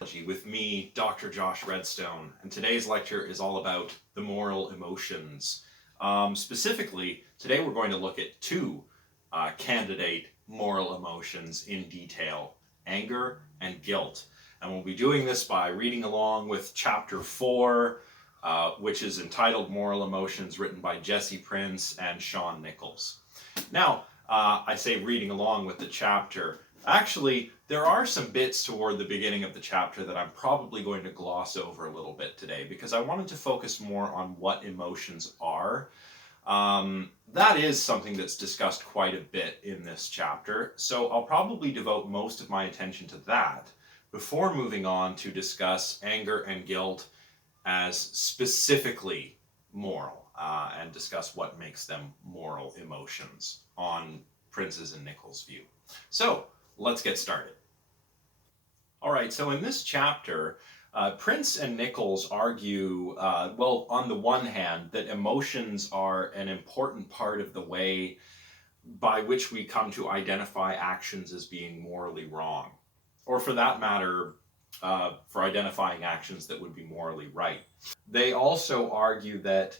With me, Dr. Josh Redstone, and today's lecture is all about the moral emotions. Specifically, today we're going to look at two candidate moral emotions in detail: anger and guilt. And we'll be doing this by reading along with chapter 4, which is entitled Moral Emotions, written by Jesse Prince and Sean Nichols. Now, I say reading along with the chapter. Actually, there are some bits toward the beginning of the chapter that I'm probably going to gloss over a little bit today because I wanted to focus more on what emotions are. That is something that's discussed quite a bit in this chapter, so I'll probably devote most of my attention to that before moving on to discuss anger and guilt as specifically moral and discuss what makes them moral emotions on Prince's and Nichols' view. So, let's get started. All right, so in this chapter, Prince and Nichols argue, well, on the one hand, that emotions are an important part of the way by which we come to identify actions as being morally wrong, or for that matter, for identifying actions that would be morally right. They also argue that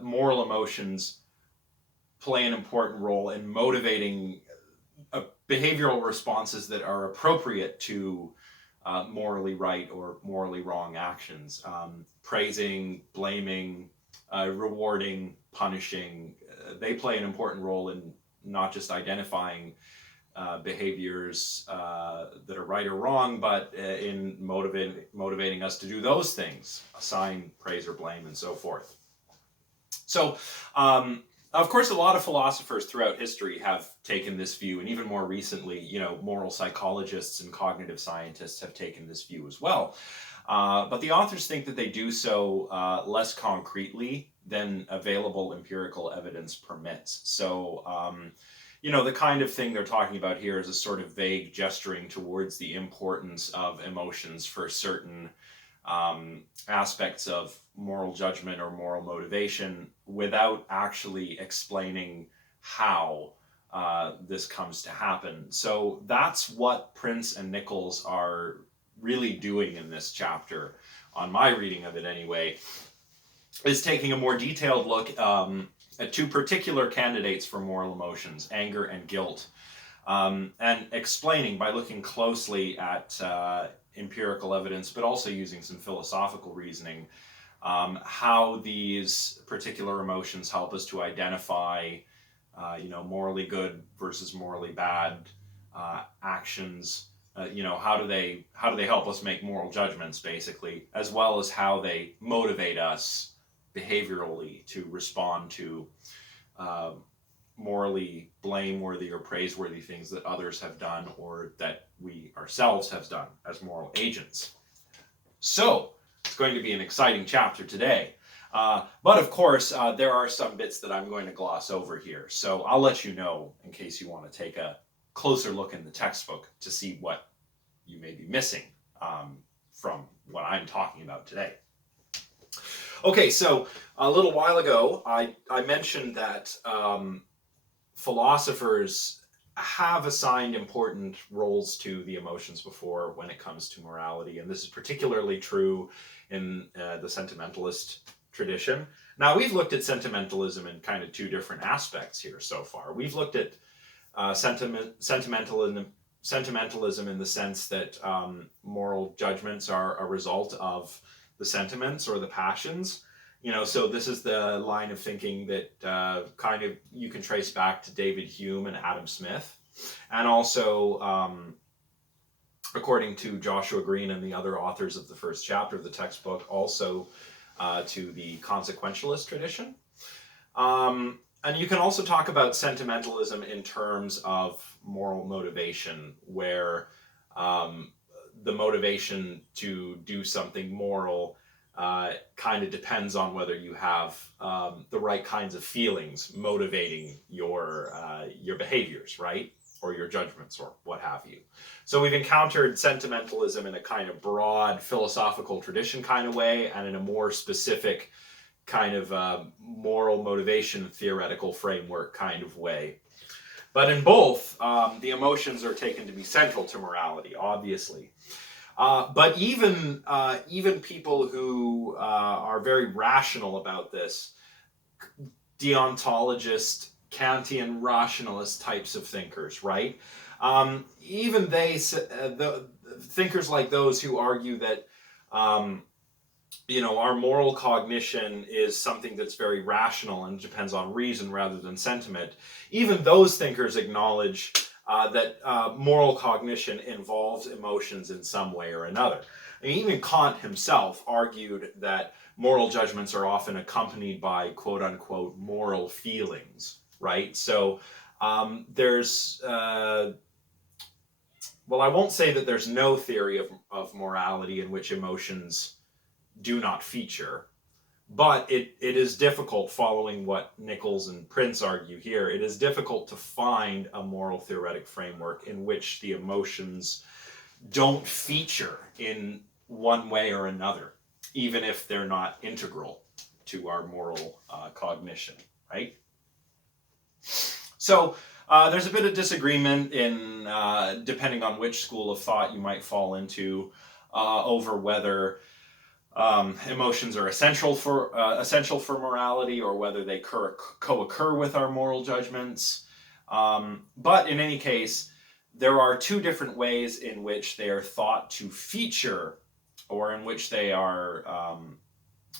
moral emotions play an important role in motivating behavioral responses that are appropriate to morally right or morally wrong actions. Praising, blaming, rewarding, punishing, they play an important role in not just identifying behaviors that are right or wrong, but in motivating us to do those things, assign praise or blame, and so forth. So, of course, a lot of philosophers throughout history have taken this view, and even more recently, moral psychologists and cognitive scientists have taken this view as well. But the authors think that they do so less concretely than available empirical evidence permits. So, the kind of thing they're talking about here is a sort of vague gesturing towards the importance of emotions for certain aspects of moral judgment or moral motivation without actually explaining how this comes to happen. So that's what Prince and Nichols are really doing in this chapter, on my reading of it anyway, is taking a more detailed look at two particular candidates for moral emotions, anger and guilt, and explaining by looking closely at empirical evidence, but also using some philosophical reasoning, how these particular emotions help us to identify, morally good versus morally bad actions. How do they help us make moral judgments, basically, as well as how they motivate us behaviorally to respond to morally blameworthy or praiseworthy things that others have done or that we ourselves have done as moral agents. So, it's going to be an exciting chapter today. But of course, there are some bits that I'm going to gloss over here. So I'll let you know in case you want to take a closer look in the textbook to see what you may be missing from what I'm talking about today. Okay, so a little while ago, I mentioned that philosophers have assigned important roles to the emotions before when it comes to morality, and this is particularly true in the sentimentalist tradition. Now, we've looked at sentimentalism in kind of two different aspects here so far. We've looked at sentimentalism in the sense that moral judgments are a result of the sentiments or the passions. So this is the line of thinking that kind of you can trace back to David Hume and Adam Smith, and also according to Joshua Green and the other authors of the first chapter of the textbook, also to the consequentialist tradition. And you can also talk about sentimentalism in terms of moral motivation, where the motivation to do something moral kind of depends on whether you have the right kinds of feelings motivating your behaviors, right? Or your judgments, or what have you. So we've encountered sentimentalism in a kind of broad philosophical tradition kind of way, and in a more specific kind of moral motivation theoretical framework kind of way. But in both, the emotions are taken to be central to morality, obviously. But even people who are very rational about this, deontologist, Kantian rationalist types of thinkers, right? Even the thinkers like those who argue that our moral cognition is something that's very rational and depends on reason rather than sentiment. Even those thinkers acknowledge that moral cognition involves emotions in some way or another. I mean, even Kant himself argued that moral judgments are often accompanied by quote unquote moral feelings, right? So there's, well, I won't say that there's no theory of morality in which emotions do not feature, but it is difficult, following what Nichols and Prince argue here, it is difficult to find a moral theoretic framework in which the emotions don't feature in one way or another, even if they're not integral to our moral cognition, right? So there's a bit of disagreement in, depending on which school of thought you might fall into, over whether emotions are essential for morality, or whether they co-occur with our moral judgments. But in any case, there are two different ways in which they are thought to feature, or in which they are,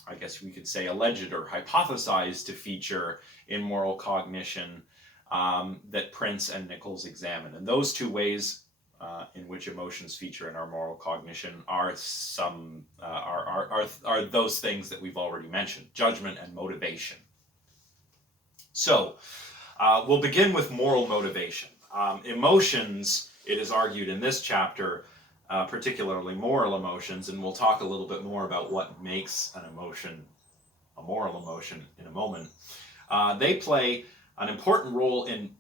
I guess we could say, alleged or hypothesized to feature in moral cognition, that Prince and Nichols examine. And those two ways in which emotions feature in our moral cognition are those things that we've already mentioned: judgment and motivation. So we'll begin with moral motivation. Emotions, it is argued in this chapter, particularly moral emotions, and we'll talk a little bit more about what makes an emotion a moral emotion in a moment. They play an important role in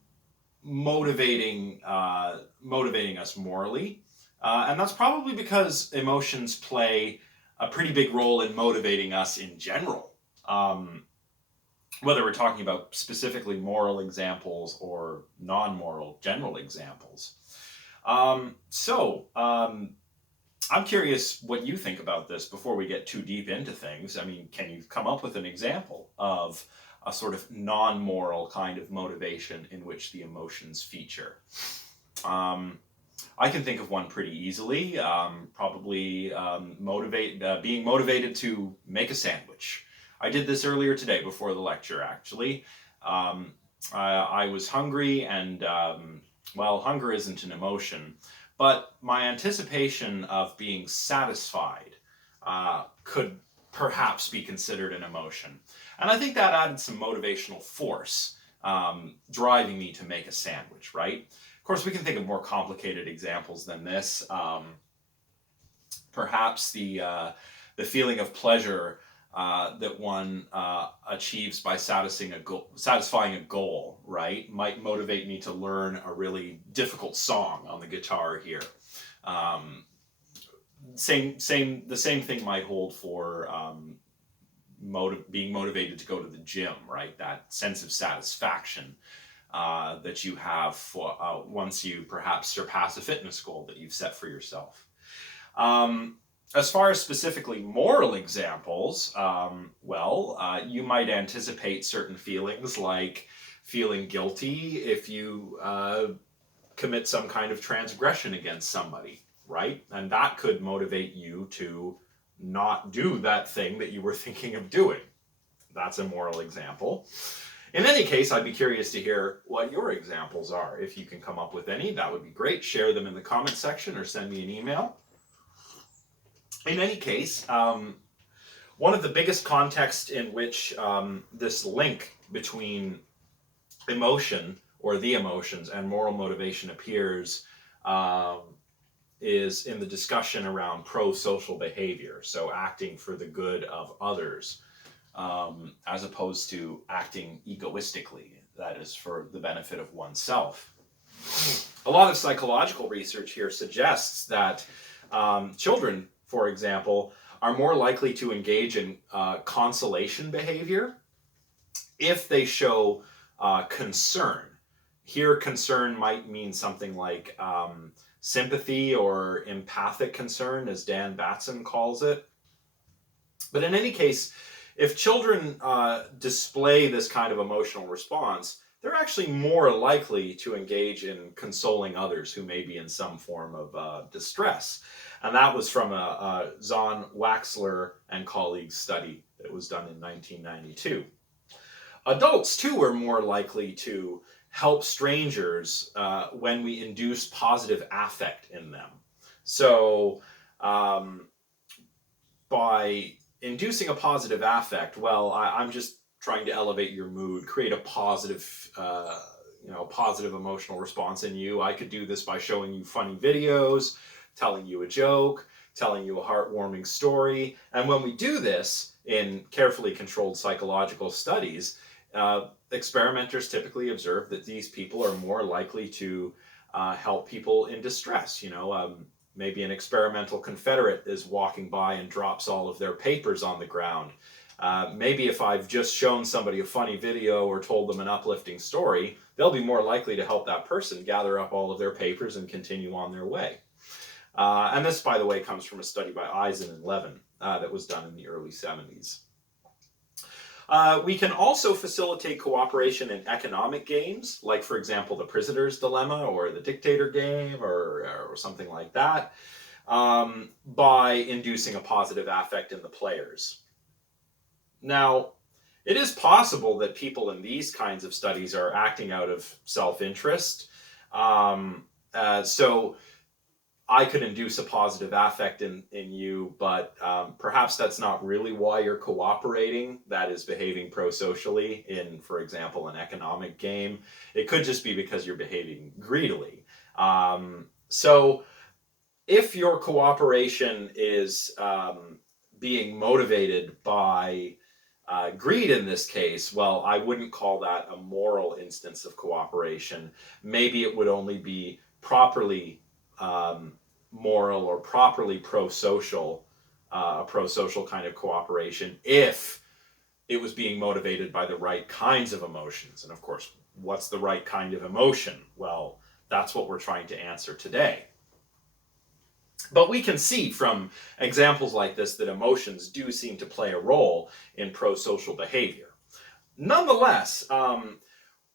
motivating us morally, and that's probably because emotions play a pretty big role in motivating us in general, whether we're talking about specifically moral examples or non-moral general examples. So I'm curious what you think about this before we get too deep into things. I mean, can you come up with an example of a sort of non-moral kind of motivation in which the emotions feature? I can think of one pretty easily. Probably being motivated to make a sandwich. I did this earlier today before the lecture, actually. I was hungry, and well, hunger isn't an emotion, but my anticipation of being satisfied could perhaps be considered an emotion. And I think that added some motivational force, driving me to make a sandwich, right? Of course, we can think of more complicated examples than this. Perhaps the feeling of pleasure that one achieves by satisfying a goal, right, might motivate me to learn a really difficult song on the guitar here. The same thing might hold for being motivated to go to the gym, right? That sense of satisfaction that you have once you perhaps surpass a fitness goal that you've set for yourself. As far as specifically moral examples, you might anticipate certain feelings, like feeling guilty if you commit some kind of transgression against somebody, right? And that could motivate you to not do that thing that you were thinking of doing. That's a moral example. In any case, I'd be curious to hear what your examples are. If you can come up with any, that would be great. Share them in the comment section or send me an email. In any case, one of the biggest contexts in which this link between emotion, or the emotions, and moral motivation appears is in the discussion around pro-social behavior, so acting for the good of others, as opposed to acting egoistically, that is, for the benefit of oneself. A lot of psychological research here suggests that children, for example, are more likely to engage in consolation behavior if they show concern. Here, concern might mean something like sympathy or empathic concern, as Dan Batson calls it. But in any case, if children display this kind of emotional response, they're actually more likely to engage in consoling others who may be in some form of distress. And that was from a Zahn Waxler and colleagues study that was done in 1992. Adults, too, are more likely to help strangers when we induce positive affect in them. So by inducing a positive affect, well, I'm just trying to elevate your mood, create a positive, positive emotional response in you. I could do this by showing you funny videos, telling you a joke, telling you a heartwarming story. And when we do this in carefully controlled psychological studies, experimenters typically observe that these people are more likely to help people in distress. Maybe an experimental Confederate is walking by and drops all of their papers on the ground. Maybe if I've just shown somebody a funny video or told them an uplifting story, they'll be more likely to help that person gather up all of their papers and continue on their way. And this, by the way, comes from a study by Eisen and Levin that was done in the early 70s. We can also facilitate cooperation in economic games, like, for example, the prisoner's dilemma or the dictator game or something like that, by inducing a positive affect in the players. Now, it is possible that people in these kinds of studies are acting out of self-interest. So I could induce a positive affect in you, but perhaps that's not really why you're cooperating. That is behaving pro-socially in, for example, an economic game. It could just be because you're behaving greedily. So if your cooperation is being motivated by greed in this case, well, I wouldn't call that a moral instance of cooperation. Maybe it would only be properly moral or properly pro-social, a pro-social kind of cooperation if it was being motivated by the right kinds of emotions. And of course, what's the right kind of emotion? Well, that's what we're trying to answer today. But we can see from examples like this that emotions do seem to play a role in pro-social behavior. Nonetheless,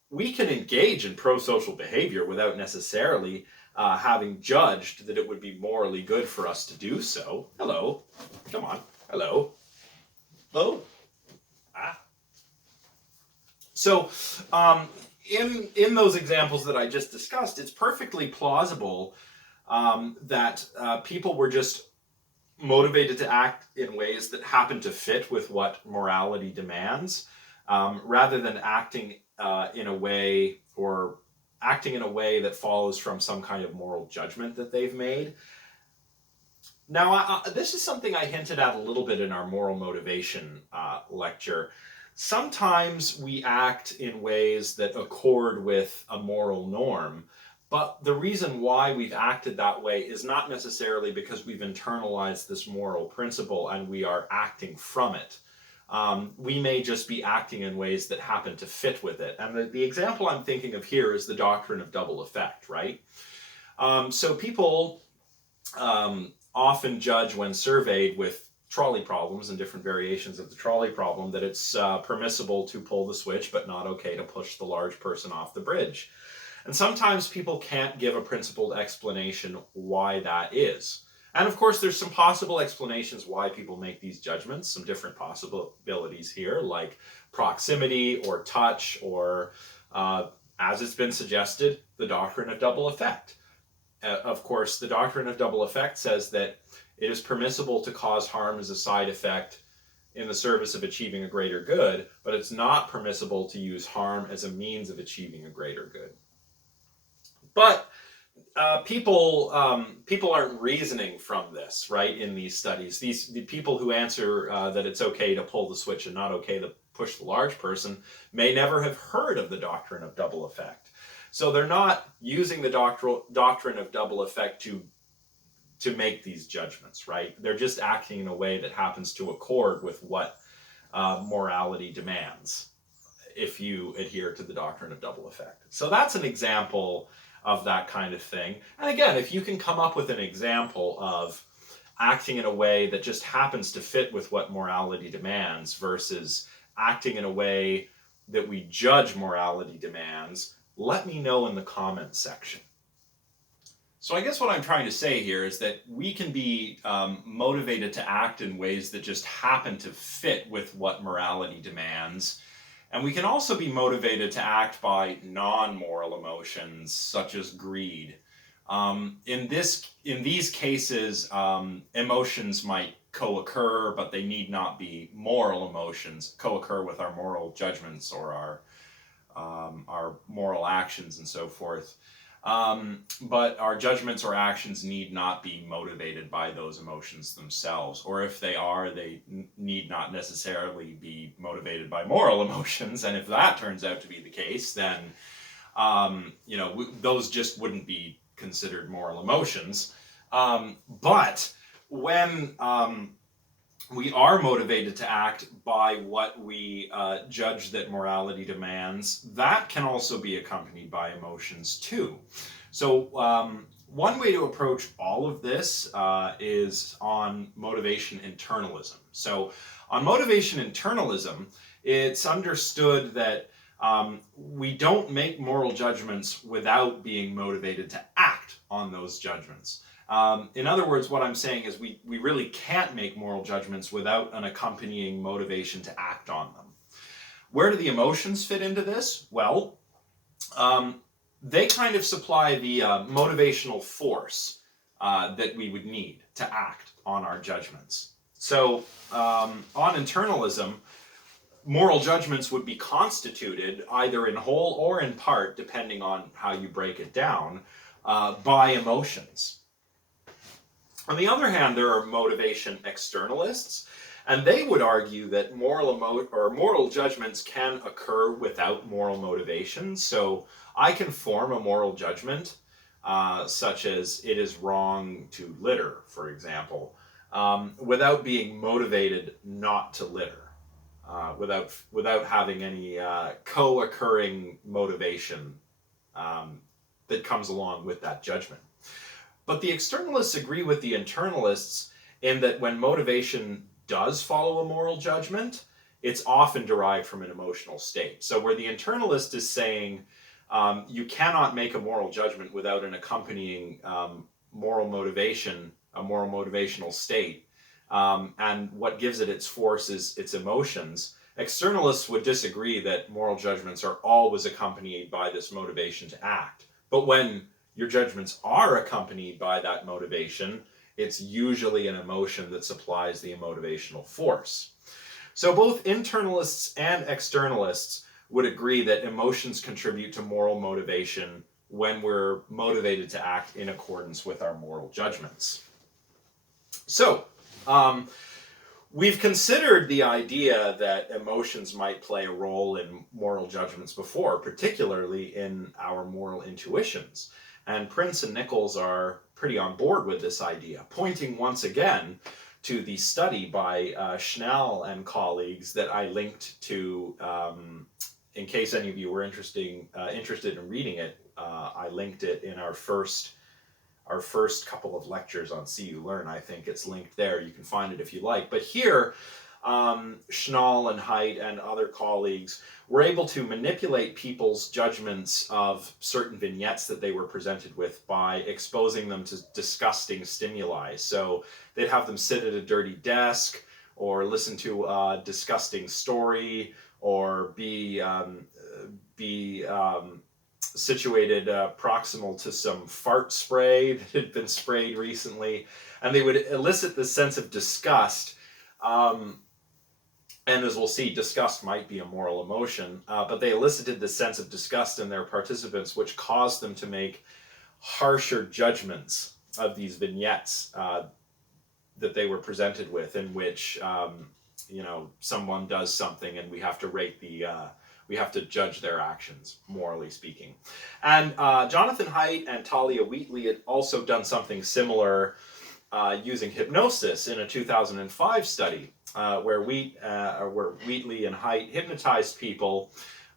we can engage in pro-social behavior without necessarily having judged that it would be morally good for us to do so. Hello. Come on. Hello. Hello. So, in those examples that I just discussed, it's perfectly plausible that people were just motivated to act in ways that happen to fit with what morality demands, rather than acting in a way that follows from some kind of moral judgment that they've made. Now, this is something I hinted at a little bit in our moral motivation lecture. Sometimes we act in ways that accord with a moral norm, but the reason why we've acted that way is not necessarily because we've internalized this moral principle and we are acting from it. We may just be acting in ways that happen to fit with it. And the example I'm thinking of here is the doctrine of double effect, right? So people often judge when surveyed with trolley problems and different variations of the trolley problem that it's permissible to pull the switch but not okay to push the large person off the bridge. And sometimes people can't give a principled explanation why that is. And of course, there's some possible explanations why people make these judgments, some different possibilities here, like proximity or touch, or, as it's been suggested, the doctrine of double effect. Of course, the doctrine of double effect says that it is permissible to cause harm as a side effect in the service of achieving a greater good, but it's not permissible to use harm as a means of achieving a greater good. But people aren't reasoning from this, right, in these studies. The people who answer that it's okay to pull the switch and not okay to push the large person may never have heard of the doctrine of double effect. So they're not using the doctrine of double effect to make these judgments, right? They're just acting in a way that happens to accord with what morality demands if you adhere to the doctrine of double effect. So that's an example of that kind of thing. And again, if you can come up with an example of acting in a way that just happens to fit with what morality demands versus acting in a way that we judge morality demands, let me know in the comments section. So I guess what I'm trying to say here is that we can be motivated to act in ways that just happen to fit with what morality demands. And we can also be motivated to act by non-moral emotions, such as greed. In these cases, emotions might co-occur, but they need not be moral emotions, co-occur with our moral judgments or our moral actions and so forth. But our judgments or actions need not be motivated by those emotions themselves, or if they are, they need not necessarily be motivated by moral emotions. And if that turns out to be the case, then those just wouldn't be considered moral emotions. But when we are motivated to act by what we judge that morality demands, that can also be accompanied by emotions too. So one way to approach all of this is on motivation internalism. So on motivation internalism, it's understood that we don't make moral judgments without being motivated to act on those judgments. In other words, what I'm saying is we really can't make moral judgments without an accompanying motivation to act on them. Where do the emotions fit into this? Well, they kind of supply the motivational force that we would need to act on our judgments. So on internalism, moral judgments would be constituted either in whole or in part, depending on how you break it down, by emotions. On the other hand, there are motivation externalists, and they would argue that moral judgments can occur without moral motivation. So I can form a moral judgment, such as it is wrong to litter, for example, without being motivated not to litter, without having any co-occurring motivation that comes along with that judgment. But the externalists agree with the internalists in that when motivation does follow a moral judgment, it's often derived from an emotional state. So where the internalist is saying you cannot make a moral judgment without an accompanying moral motivation, a moral motivational state, and what gives it its force is its emotions, externalists would disagree that moral judgments are always accompanied by this motivation to act. But when your judgments are accompanied by that motivation, it's usually an emotion that supplies the motivational force. So both internalists and externalists would agree that emotions contribute to moral motivation when we're motivated to act in accordance with our moral judgments. So, we've considered the idea that emotions might play a role in moral judgments before, particularly in our moral intuitions. And Prince and Nichols are pretty on board with this idea, pointing once again to the study by Schnell and colleagues that I linked to, in case any of you were interested in reading it. I linked it in our first couple of lectures on See You Learn. I think it's linked there. You can find it if you like. But here, Schnall and Haidt and other colleagues were able to manipulate people's judgments of certain vignettes that they were presented with by exposing them to disgusting stimuli. So they'd have them sit at a dirty desk, or listen to a disgusting story, or be situated proximal to some fart spray that had been sprayed recently, and they would elicit this sense of disgust. And as we'll see, disgust might be a moral emotion, but they elicited this sense of disgust in their participants, which caused them to make harsher judgments of these vignettes that they were presented with, in which someone does something and we have to rate we have to judge their actions, morally speaking. And Jonathan Haidt and Talia Wheatley had also done something similar using hypnosis in a 2005 study where Wheatley and Haidt hypnotized people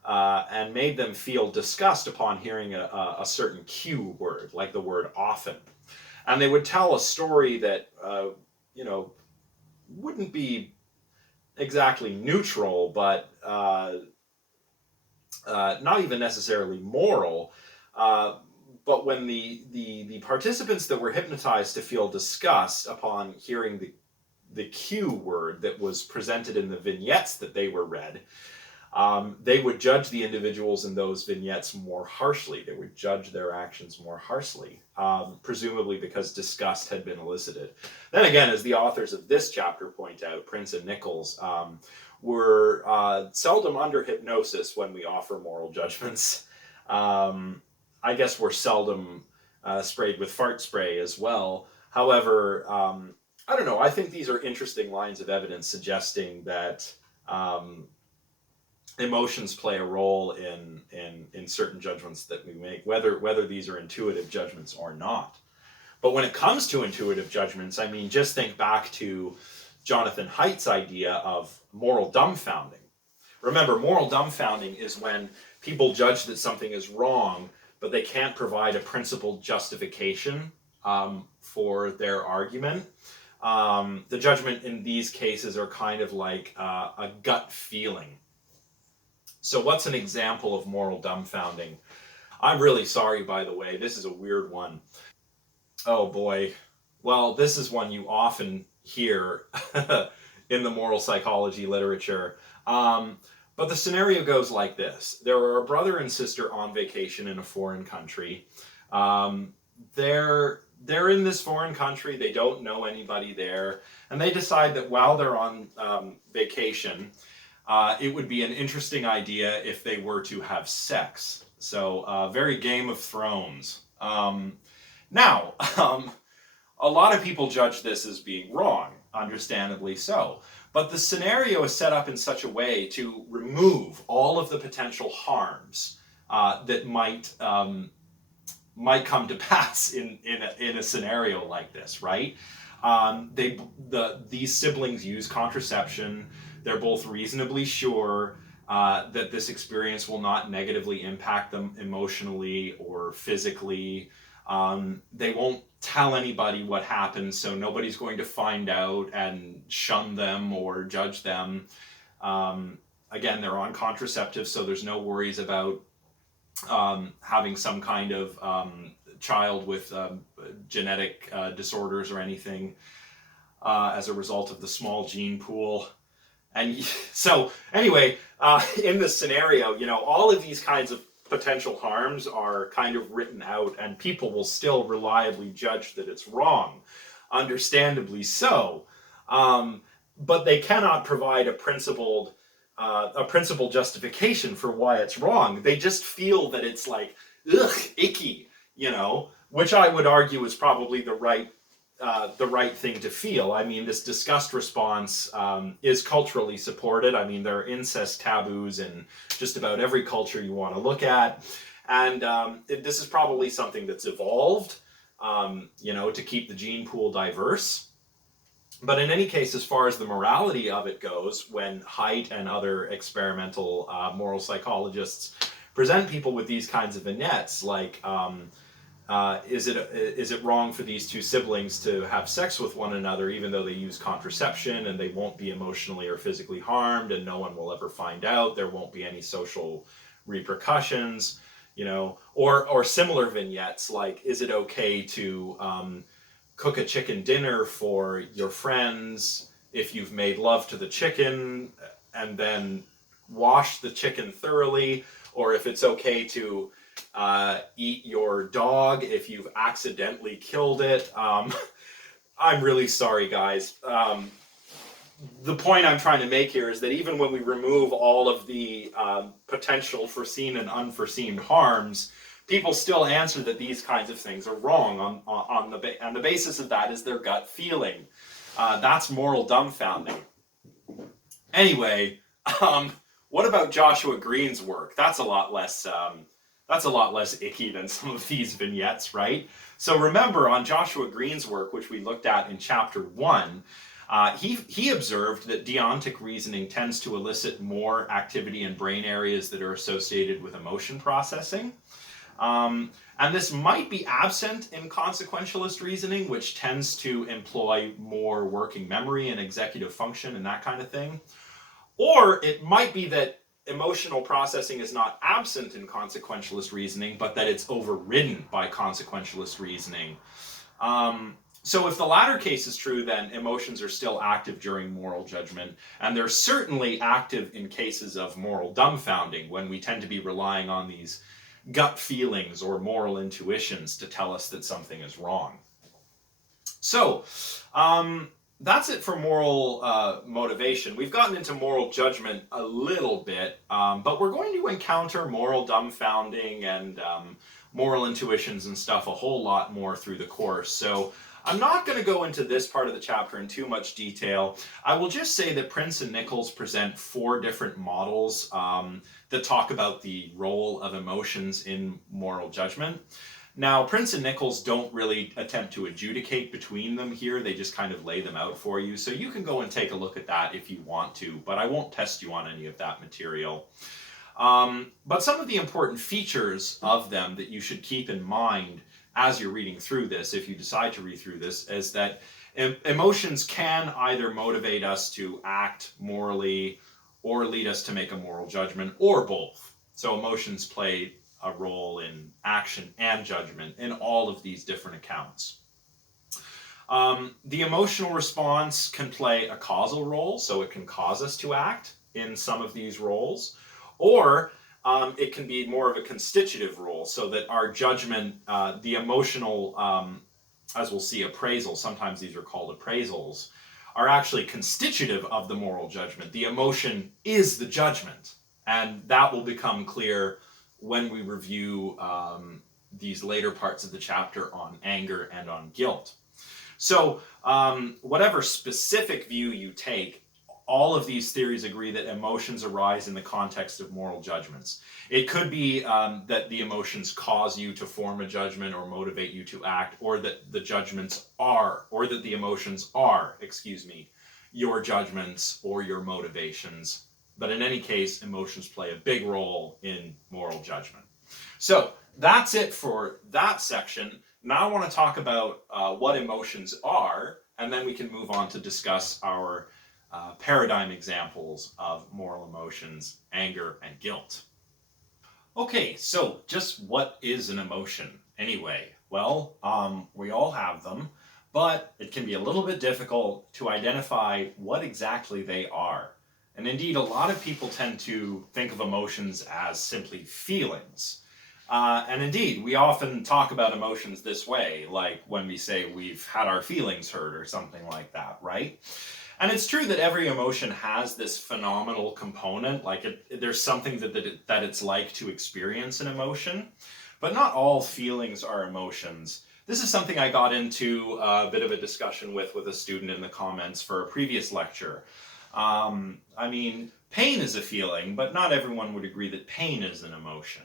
and made them feel disgust upon hearing a certain cue word, like the word often. And they would tell a story that, wouldn't be exactly neutral, but not even necessarily moral. But when the participants that were hypnotized to feel disgust upon hearing the cue word that was presented in the vignettes that they were read, they would judge the individuals in those vignettes more harshly. They would judge their actions more harshly, presumably because disgust had been elicited. Then again, as the authors of this chapter point out, Prince and Nichols, we're seldom under hypnosis when we offer moral judgments. I guess we're seldom sprayed with fart spray as well. However, I don't know. I think these are interesting lines of evidence suggesting that emotions play a role in certain judgments that we make, whether these are intuitive judgments or not. But when it comes to intuitive judgments, I mean, just think back to Jonathan Haidt's idea of moral dumbfounding. Remember, moral dumbfounding is when people judge that something is wrong, but they can't provide a principled justification for their argument. The judgment in these cases are kind of like a gut feeling. So what's an example of moral dumbfounding? I'm really sorry, by the way. This is a weird one. Oh boy. Well, this is one you often hear in the moral psychology literature. But the scenario goes like this. There are a brother and sister on vacation in a foreign country. They're in this foreign country. They don't know anybody there. And they decide that while they're on vacation, it would be an interesting idea if they were to have sex. So very Game of Thrones. Now, a lot of people judge this as being wrong, understandably so. But the scenario is set up in such a way to remove all of the potential harms that might come to pass in a scenario like this, right? These siblings use contraception. They're both reasonably sure that this experience will not negatively impact them emotionally or physically. They won't tell anybody what happened, so nobody's going to find out and shun them or judge them. Again, they're on contraceptives, so there's no worries about having some kind of child with genetic disorders or anything as a result of the small gene pool. And so anyway, in this scenario, all of these kinds of potential harms are kind of written out, and people will still reliably judge that it's wrong, understandably so. But they cannot provide a principled justification for why it's wrong. They just feel that it's like, ugh, icky, which I would argue is probably the right thing to feel. I mean, this disgust response is culturally supported. I mean, there are incest taboos in just about every culture you want to look at. And this is probably something that's evolved, to keep the gene pool diverse. But in any case, as far as the morality of it goes, when Haidt and other experimental moral psychologists present people with these kinds of vignettes, like, is it wrong for these two siblings to have sex with one another even though they use contraception and they won't be emotionally or physically harmed and no one will ever find out, there won't be any social repercussions, or similar vignettes like, is it okay to cook a chicken dinner for your friends if you've made love to the chicken and then wash the chicken thoroughly, or if it's okay to eat your dog if you've accidentally killed it. I'm really sorry, guys. The point I'm trying to make here is that even when we remove all of the potential foreseen and unforeseen harms, people still answer that these kinds of things are wrong on the basis of that is their gut feeling. That's moral dumbfounding. Anyway, what about Joshua Green's work? That's a lot less icky than some of these vignettes, right? So remember, on Joshua Green's work, which we looked at in chapter 1, He observed that deontic reasoning tends to elicit more activity in brain areas that are associated with emotion processing. And this might be absent in consequentialist reasoning, which tends to employ more working memory and executive function and that kind of thing. Or it might be that emotional processing is not absent in consequentialist reasoning, but that it's overridden by consequentialist reasoning. So if the latter case is true, then emotions are still active during moral judgment, and they're certainly active in cases of moral dumbfounding, when we tend to be relying on these gut feelings or moral intuitions to tell us that something is wrong. So, that's it for moral motivation. We've gotten into moral judgment a little bit, but we're going to encounter moral dumbfounding and moral intuitions and stuff a whole lot more through the course. So I'm not going to go into this part of the chapter in too much detail. I will just say that Prince and Nichols present 4 different models that talk about the role of emotions in moral judgment. Now, Prince and Nichols don't really attempt to adjudicate between them here. They just kind of lay them out for you. So you can go and take a look at that if you want to, but I won't test you on any of that material. But some of the important features of them that you should keep in mind as you're reading through this, if you decide to read through this, is that emotions can either motivate us to act morally or lead us to make a moral judgment, or both. So emotions play a role in action and judgment in all of these different accounts. The emotional response can play a causal role, so it can cause us to act in some of these roles, or it can be more of a constitutive role, so that our judgment, the emotional, as we'll see, appraisal, sometimes these are called appraisals, are actually constitutive of the moral judgment. The emotion is the judgment, and that will become clear when we review these later parts of the chapter on anger and on guilt. So whatever specific view you take, all of these theories agree that emotions arise in the context of moral judgments. It could be that the emotions cause you to form a judgment or motivate you to act, or that the judgments are, or that the emotions are, your judgments or your motivations. But in any case, emotions play a big role in moral judgment. So that's it for that section. Now I want to talk about what emotions are, and then we can move on to discuss our paradigm examples of moral emotions, anger, and guilt. Okay, so just what is an emotion anyway? Well, we all have them, but it can be a little bit difficult to identify what exactly they are. And indeed, a lot of people tend to think of emotions as simply feelings. And indeed, we often talk about emotions this way, like when we say we've had our feelings hurt or something like that, right? And it's true that every emotion has this phenomenal component, like there's something that it's like to experience an emotion, but not all feelings are emotions. This is something I got into a bit of a discussion with a student in the comments for a previous lecture. I mean, pain is a feeling, but not everyone would agree that pain is an emotion.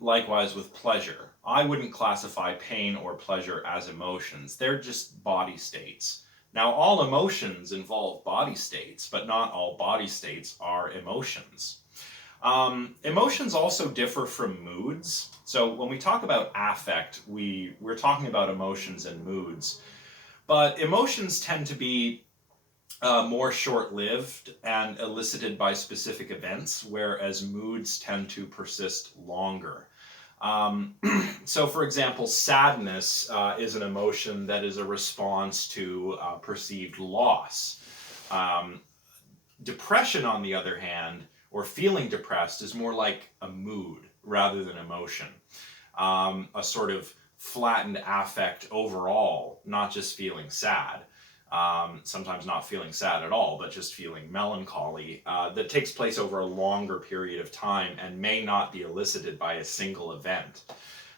Likewise with pleasure. I wouldn't classify pain or pleasure as emotions. They're just body states. Now, all emotions involve body states, but not all body states are emotions. Emotions also differ from moods. So when we talk about affect, we're talking about emotions and moods. But emotions tend to be more short-lived and elicited by specific events, whereas moods tend to persist longer. So for example, sadness is an emotion that is a response to perceived loss. Depression, on the other hand, or feeling depressed, is more like a mood rather than emotion. A sort of flattened affect overall, not just feeling sad. Sometimes not feeling sad at all, but just feeling melancholy, that takes place over a longer period of time and may not be elicited by a single event.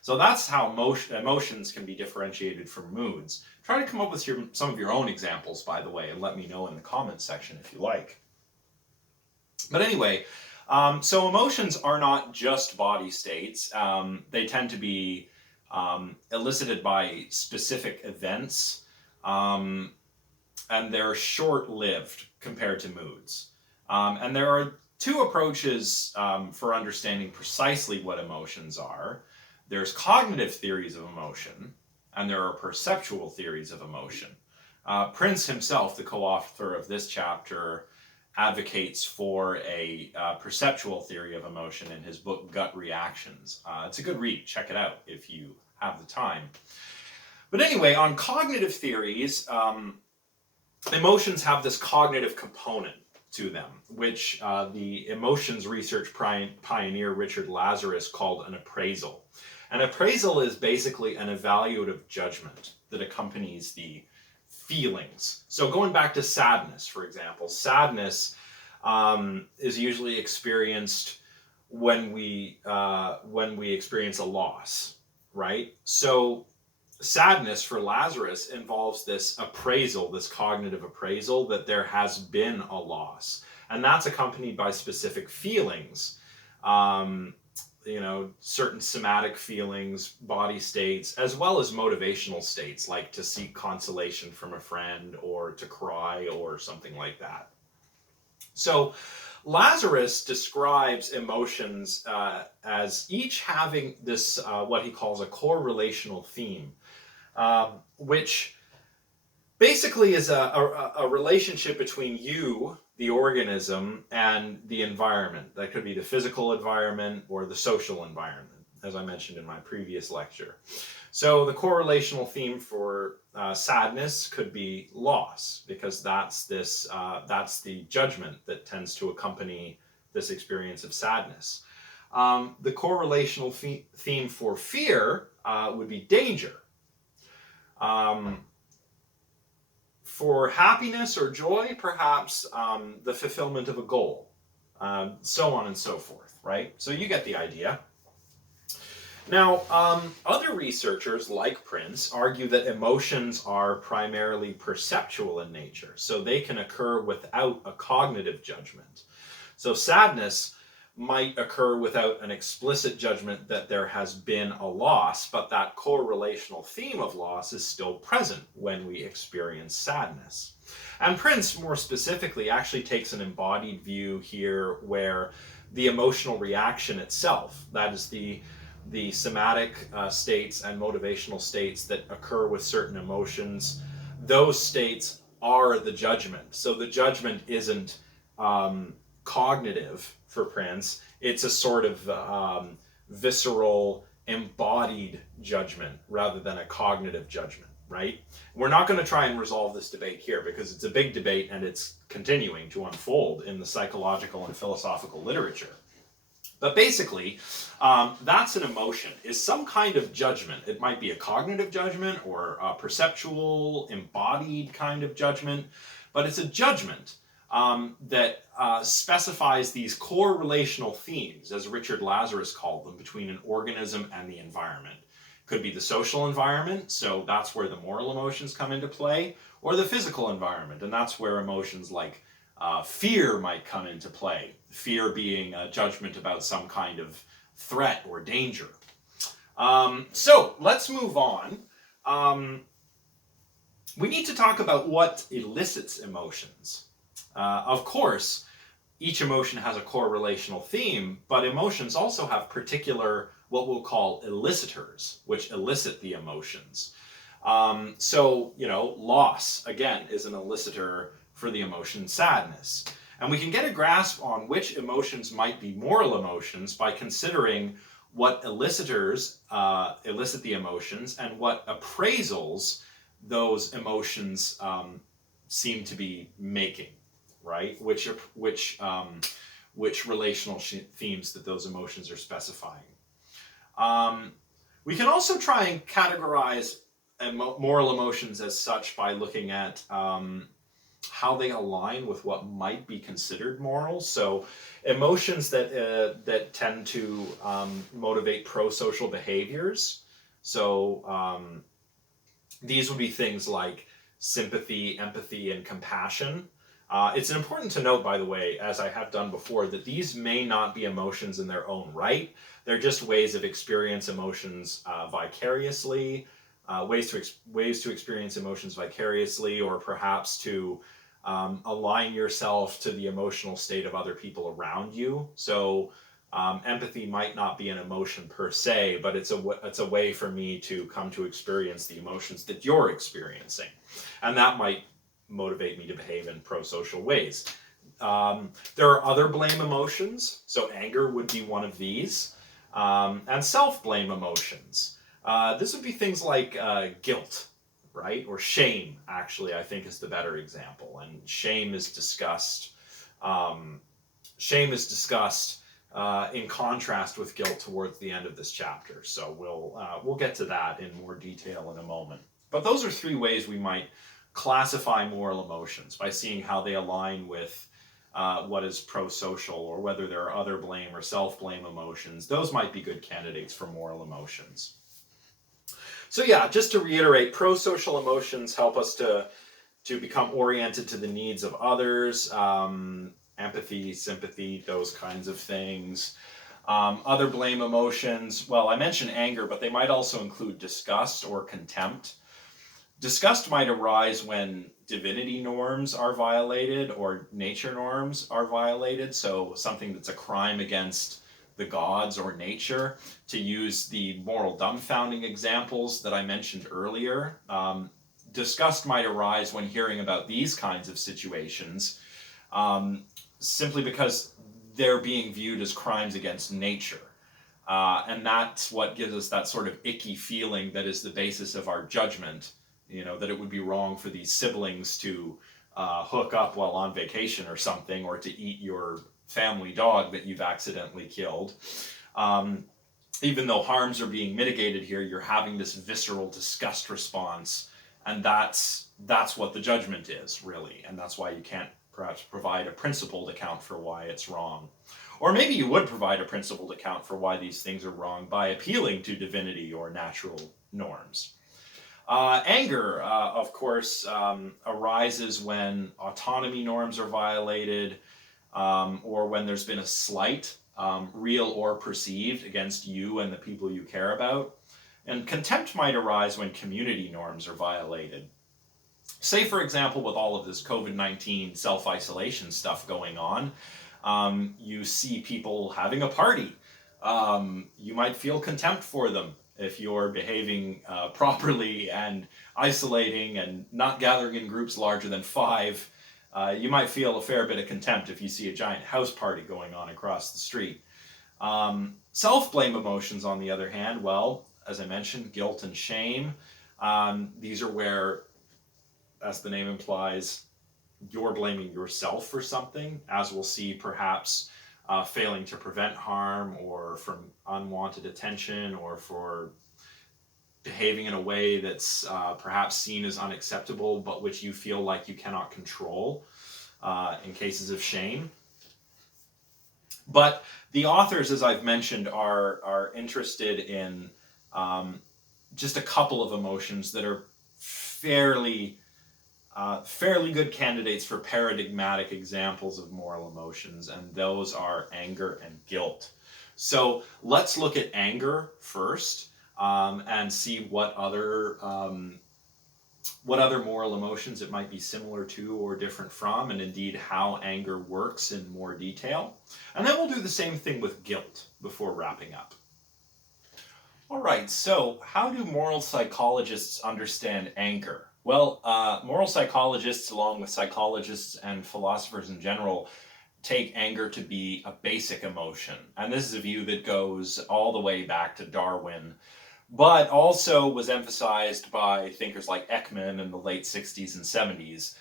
So that's how emotions can be differentiated from moods. Try to come up with some of your own examples, by the way, and let me know in the comments section if you like. But anyway, so emotions are not just body states. They tend to be elicited by specific events. and they're short-lived compared to moods. And there are two approaches for understanding precisely what emotions are. There's cognitive theories of emotion, and there are perceptual theories of emotion. Prince himself, the co-author of this chapter, advocates for a perceptual theory of emotion in his book Gut Reactions. It's a good read. Check it out if you have the time. But anyway, on cognitive theories, emotions have this cognitive component to them, which the emotions research pioneer Richard Lazarus called an appraisal. An appraisal is basically an evaluative judgment that accompanies the feelings. So going back to sadness, for example, sadness is usually experienced when we experience a loss, right? So sadness for Lazarus involves this appraisal, this cognitive appraisal that there has been a loss, and that's accompanied by specific feelings. Certain somatic feelings, body states, as well as motivational states, like to seek consolation from a friend or to cry or something like that. So Lazarus describes emotions as each having this, what he calls a core relational theme, which basically is a relationship between you, the organism, and the environment. That could be the physical environment or the social environment, as I mentioned in my previous lecture. So the correlational theme for sadness could be loss, because that's the judgment that tends to accompany this experience of sadness. The correlational theme for fear would be danger. For happiness or joy, perhaps the fulfillment of a goal, so on and so forth, right? So you get the idea. Now, other researchers, like Prince, argue that emotions are primarily perceptual in nature, so they can occur without a cognitive judgment. So sadness might occur without an explicit judgment that there has been a loss, but that correlational theme of loss is still present when we experience sadness. And Prince, more specifically, actually takes an embodied view here where the emotional reaction itself, that is the somatic states and motivational states that occur with certain emotions, those states are the judgment. So the judgment isn't cognitive for Prince, it's a sort of visceral, embodied judgment rather than a cognitive judgment, right? We're not going to try and resolve this debate here because it's a big debate and it's continuing to unfold in the psychological and philosophical literature. But basically, that's an emotion, is some kind of judgment. It might be a cognitive judgment or a perceptual, embodied kind of judgment, but it's a judgment that specifies these core relational themes, as Richard Lazarus called them, between an organism and the environment. Could be the social environment, so that's where the moral emotions come into play, or the physical environment, and that's where emotions like fear might come into play. Fear being a judgment about some kind of threat or danger. So let's move on. We need to talk about what elicits emotions. Of course, each emotion has a core relational theme, but emotions also have particular, what we'll call elicitors, which elicit the emotions. Loss, again, is an elicitor for the emotion sadness. And we can get a grasp on which emotions might be moral emotions by considering what elicitors elicit the emotions and what appraisals those emotions seem to be making, right? Which relational themes that those emotions are specifying. We can also try and categorize moral emotions as such by looking at how they align with what might be considered moral. So emotions that tend to motivate pro-social behaviors. So these would be things like sympathy, empathy, and compassion. It's important to note, by the way, as I have done before, that these may not be emotions in their own right. They're just ways of experience emotions vicariously ways to experience emotions vicariously, or perhaps to align yourself to the emotional state of other people around you. So empathy might not be an emotion per se, but it's a way for me to come to experience the emotions that you're experiencing, and that might motivate me to behave in pro-social ways. There are other blame emotions, so anger would be one of these, and self-blame emotions. This would be things like guilt, right? Or shame, actually, I think is the better example. And shame is discussed. In contrast with guilt towards the end of this chapter. So we'll get to that in more detail in a moment. But those are three ways we might classify moral emotions, by seeing how they align with what is pro-social, or whether there are other blame or self-blame emotions. Those might be good candidates for moral emotions. So yeah, just to reiterate, pro-social emotions help us to become oriented to the needs of others, empathy, sympathy, those kinds of things. Other blame emotions, well, I mentioned anger, but they might also include disgust or contempt. Disgust might arise when divinity norms are violated or nature norms are violated, so something that's a crime against the gods or nature. To use the moral dumbfounding examples that I mentioned earlier, disgust might arise when hearing about these kinds of situations, simply because they're being viewed as crimes against nature. And that's what gives us that sort of icky feeling that is the basis of our judgment, that it would be wrong for these siblings to hook up while on vacation or something, or to eat your family dog that you've accidentally killed. Even though harms are being mitigated here, you're having this visceral disgust response, and that's what the judgment is, really, and that's why you can't perhaps provide a principled account for why it's wrong. Or maybe you would provide a principled account for why these things are wrong by appealing to divinity or natural norms. Anger, of course, arises when autonomy norms are violated, or when there's been a slight, real or perceived, against you and the people you care about. And contempt might arise when community norms are violated. Say, for example, with all of this COVID-19 self-isolation stuff going on, you see people having a party. You might feel contempt for them if you're behaving properly and isolating and not gathering in groups larger than 5. You might feel a fair bit of contempt if you see a giant house party going on across the street. Self-blame emotions, on the other hand, well, as I mentioned, guilt and shame. These are where, as the name implies, you're blaming yourself for something, as we'll see, perhaps failing to prevent harm, or from unwanted attention, or for behaving in a way that's perhaps seen as unacceptable, but which you feel like you cannot control in cases of shame. But the authors, as I've mentioned, are interested in just a couple of emotions that are fairly good candidates for paradigmatic examples of moral emotions, and those are anger and guilt. So let's look at anger first, and see what other moral emotions it might be similar to or different from, and indeed how anger works in more detail. And then we'll do the same thing with guilt before wrapping up. All right, so how do moral psychologists understand anger? Well, moral psychologists, along with psychologists and philosophers in general, take anger to be a basic emotion. And this is a view that goes all the way back to Darwin, but also was emphasized by thinkers like Ekman in the late 60s and 70s,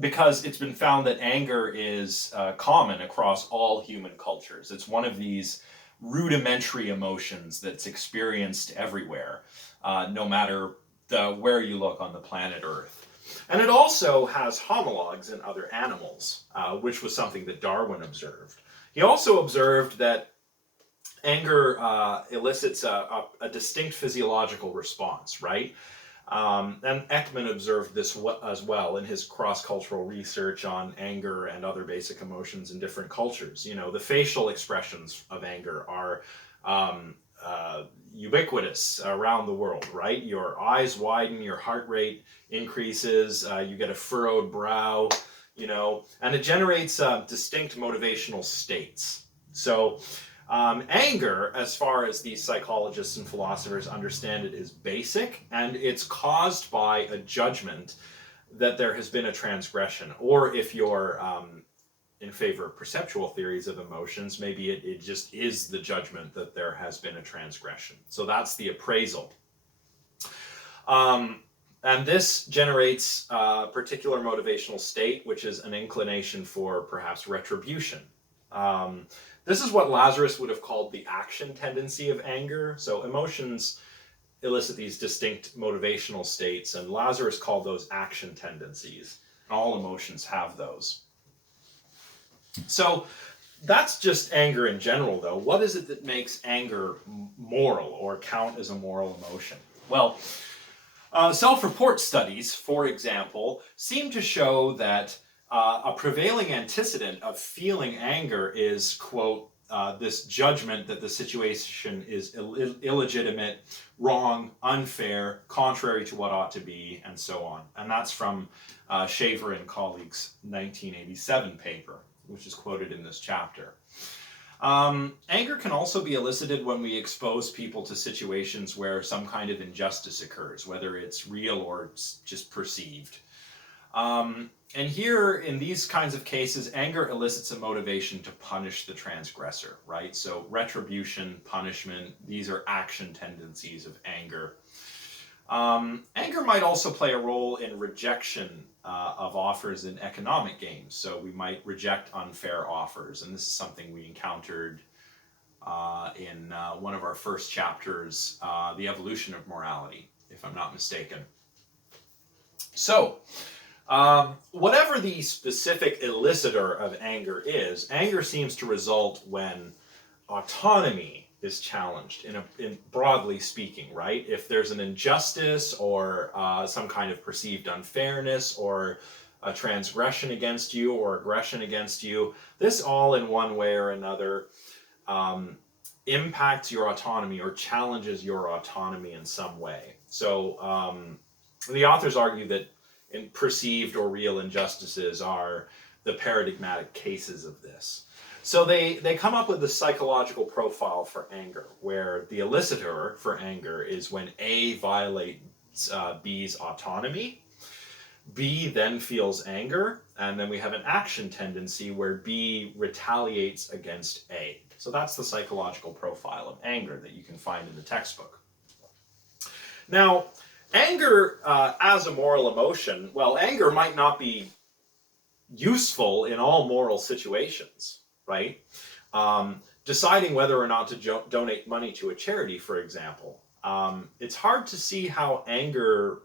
because it's been found that anger is common across all human cultures. It's one of these rudimentary emotions that's experienced everywhere, no matter where you look on the planet Earth. And it also has homologs in other animals, which was something that Darwin observed. He also observed that anger elicits a distinct physiological response, right? And Ekman observed this as well in his cross-cultural research on anger and other basic emotions in different cultures. The facial expressions of anger are, ubiquitous around the world, right? Your eyes widen, your heart rate increases, you get a furrowed brow, and it generates distinct motivational states. So anger, as far as these psychologists and philosophers understand it, is basic, and it's caused by a judgment that there has been a transgression. Or if you're in favor of perceptual theories of emotions, maybe it just is the judgment that there has been a transgression. So that's the appraisal. And this generates a particular motivational state, which is an inclination for perhaps retribution. This is what Lazarus would have called the action tendency of anger. So emotions elicit these distinct motivational states, and Lazarus called those action tendencies. All emotions have those. So that's just anger in general, though. What is it that makes anger moral or count as a moral emotion? Well, self-report studies, for example, seem to show that a prevailing antecedent of feeling anger is, quote, this judgment that the situation is illegitimate, wrong, unfair, contrary to what ought to be, and so on. And that's from Shaver and colleagues' 1987 paper, which is quoted in this chapter. Anger can also be elicited when we expose people to situations where some kind of injustice occurs, whether it's real or just perceived. And here, in these kinds of cases, anger elicits a motivation to punish the transgressor, right? So retribution, punishment, these are action tendencies of anger. Anger might also play a role in rejection of offers in economic games. So we might reject unfair offers, and this is something we encountered in one of our first chapters, The Evolution of Morality, if I'm not mistaken. So, whatever the specific elicitor of anger is, anger seems to result when autonomy is challenged, in broadly speaking, right? If there's an injustice or some kind of perceived unfairness or a transgression against you or aggression against you, this all in one way or another impacts your autonomy or challenges your autonomy in some way. So the authors argue that perceived or real injustices are the paradigmatic cases of this. So they come up with a psychological profile for anger, where the elicitor for anger is when A violates B's autonomy, B then feels anger, and then we have an action tendency where B retaliates against A. So that's the psychological profile of anger that you can find in the textbook. Now, anger as a moral emotion, well, anger might not be useful in all moral situations, right? Deciding whether or not to donate money to a charity, for example. It's hard to see how anger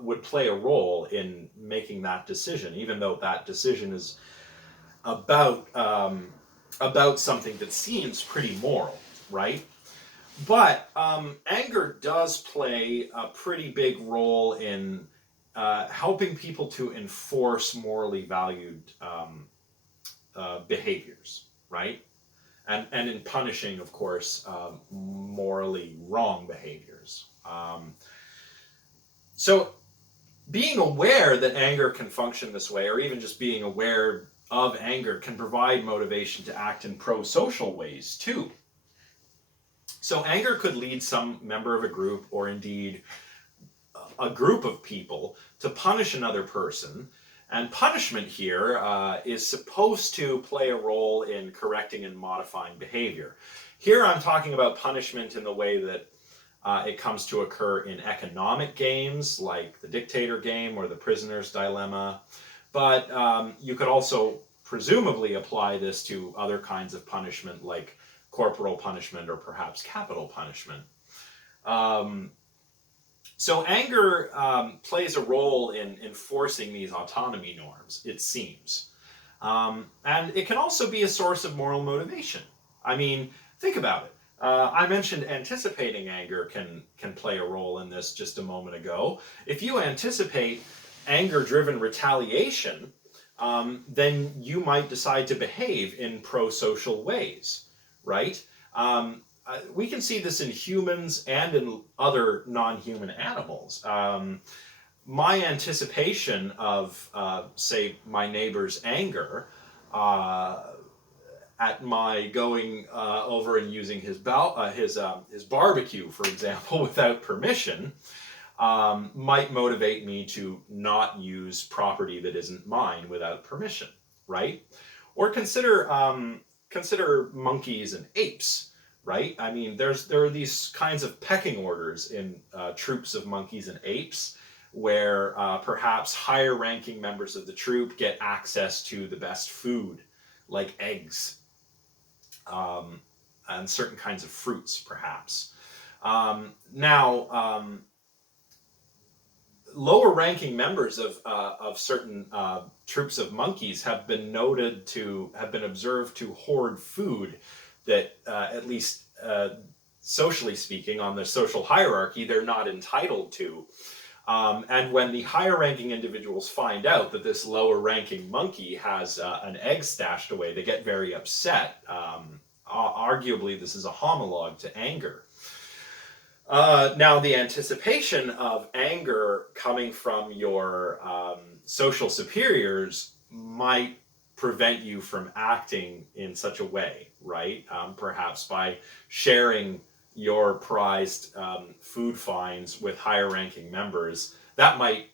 would play a role in making that decision, even though that decision is about something that seems pretty moral, right? But anger does play a pretty big role in helping people to enforce morally valued behaviors, right? And in punishing, of course, morally wrong behaviors. So being aware that anger can function this way, or even just being aware of anger, can provide motivation to act in pro-social ways too. So anger could lead some member of a group, or indeed a group of people, to punish another person. And punishment here is supposed to play a role in correcting and modifying behavior. Here I'm talking about punishment in the way that it comes to occur in economic games, like the dictator game or the prisoner's dilemma. But you could also presumably apply this to other kinds of punishment, like corporal punishment or perhaps capital punishment. So anger plays a role in enforcing these autonomy norms, it seems. And it can also be a source of moral motivation. I mean, think about it. I mentioned anticipating anger can play a role in this just a moment ago. If you anticipate anger-driven retaliation, then you might decide to behave in pro-social ways, right? we can see this in humans and in other non-human animals. My anticipation of, say, my neighbor's anger at my going over and using his barbecue, for example, without permission, might motivate me to not use property that isn't mine without permission, right? Or consider monkeys and apes, right? I mean, there are these kinds of pecking orders in troops of monkeys and apes, where perhaps higher-ranking members of the troop get access to the best food, like eggs, and certain kinds of fruits, perhaps. Now, lower-ranking members of certain troops of monkeys have been observed to hoard food that, at least socially speaking, on the social hierarchy, they're not entitled to. And when the higher-ranking individuals find out that this lower-ranking monkey has an egg stashed away, they get very upset. Arguably, this is a homologue to anger. Now, the anticipation of anger coming from your social superiors might prevent you from acting in such a way, right? Perhaps by sharing your prized food finds with higher-ranking members, that might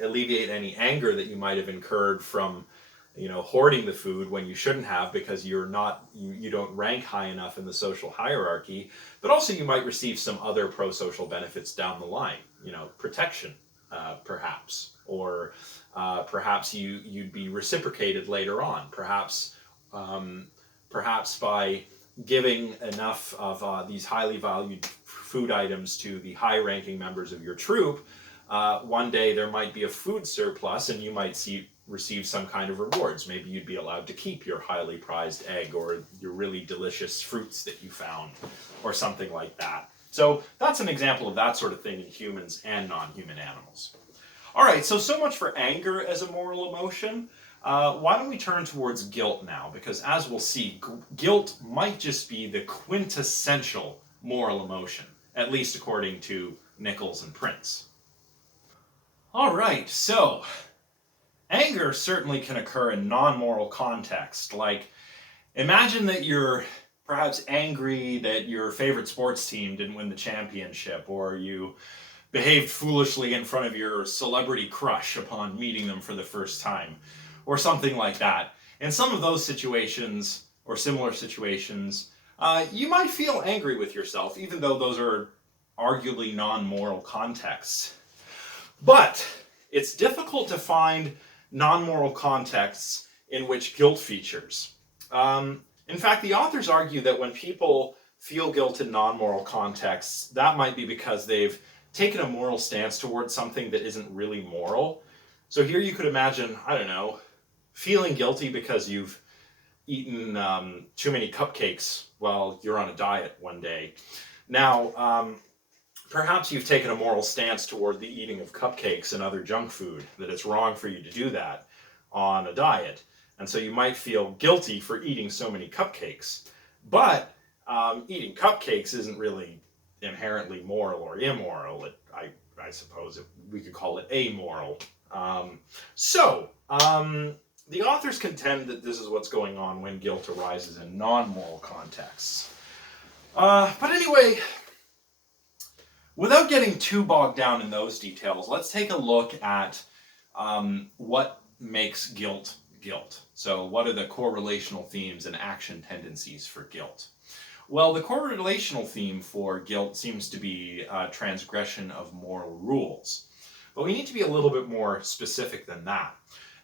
alleviate any anger that you might have incurred from, hoarding the food when you shouldn't have, because you don't rank high enough in the social hierarchy. But also you might receive some other pro-social benefits down the line, protection, perhaps, or perhaps you'd be reciprocated later on, perhaps by giving enough of these highly valued food items to the high-ranking members of your troop, one day there might be a food surplus and you might receive some kind of rewards. Maybe you'd be allowed to keep your highly prized egg or your really delicious fruits that you found, or something like that. So that's an example of that sort of thing in humans and non-human animals. All right, so much for anger as a moral emotion. Why don't we turn towards guilt now? Because as we'll see, guilt might just be the quintessential moral emotion, at least according to Nichols and Prince. All right, so anger certainly can occur in non-moral context. Like, imagine that you're perhaps angry that your favorite sports team didn't win the championship, or you behaved foolishly in front of your celebrity crush upon meeting them for the first time, or something like that. In some of those situations, or similar situations, you might feel angry with yourself, even though those are arguably non-moral contexts. But it's difficult to find non-moral contexts in which guilt features. In fact, the authors argue that when people feel guilt in non-moral contexts, that might be because they've taken a moral stance towards something that isn't really moral. So here you could imagine, I don't know, feeling guilty because you've eaten too many cupcakes while you're on a diet one day. Now, perhaps you've taken a moral stance toward the eating of cupcakes and other junk food, that it's wrong for you to do that on a diet. And so you might feel guilty for eating so many cupcakes. But eating cupcakes isn't really inherently moral or immoral. I suppose we could call it amoral. The authors contend that this is what's going on when guilt arises in non-moral contexts. But anyway, without getting too bogged down in those details, let's take a look at what makes guilt guilt. So what are the core relational themes and action tendencies for guilt? Well, the core relational theme for guilt seems to be transgression of moral rules. But we need to be a little bit more specific than that.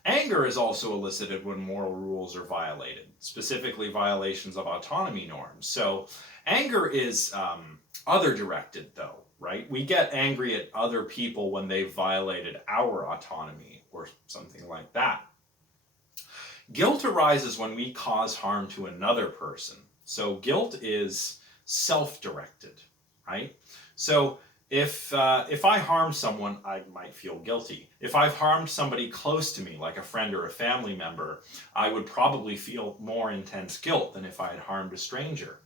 Anger is also elicited when moral rules are violated, specifically violations of autonomy norms. So anger is other-directed, though, right? We get angry at other people when they've violated our autonomy or something like that. Guilt arises when we cause harm to another person. So guilt is self-directed, right? So If I harm someone, I might feel guilty. If I've harmed somebody close to me, like a friend or a family member, I would probably feel more intense guilt than if I had harmed a stranger.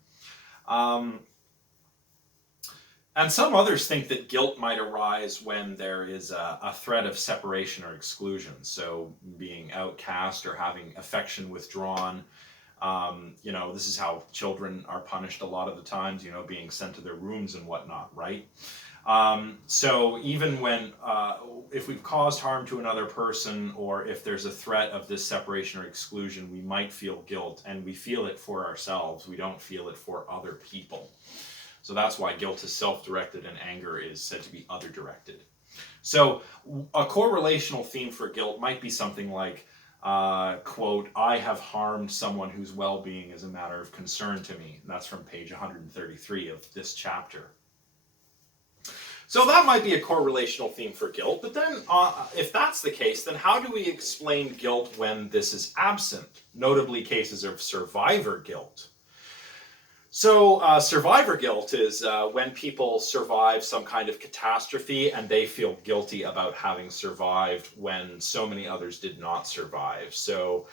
And some others think that guilt might arise when there is a threat of separation or exclusion. So being outcast or having affection withdrawn. This is how children are punished a lot of the times, being sent to their rooms and whatnot, right? So even when, if we've caused harm to another person, or if there's a threat of this separation or exclusion, we might feel guilt, and we feel it for ourselves. We don't feel it for other people. So that's why guilt is self-directed and anger is said to be other-directed. So a core relational theme for guilt might be something like, quote, I have harmed someone whose well-being is a matter of concern to me. And that's from page 133 of this chapter. So that might be a core relational theme for guilt. But then if that's the case, then how do we explain guilt when this is absent? Notably cases of survivor guilt. So survivor guilt is when people survive some kind of catastrophe and they feel guilty about having survived when so many others did not survive. So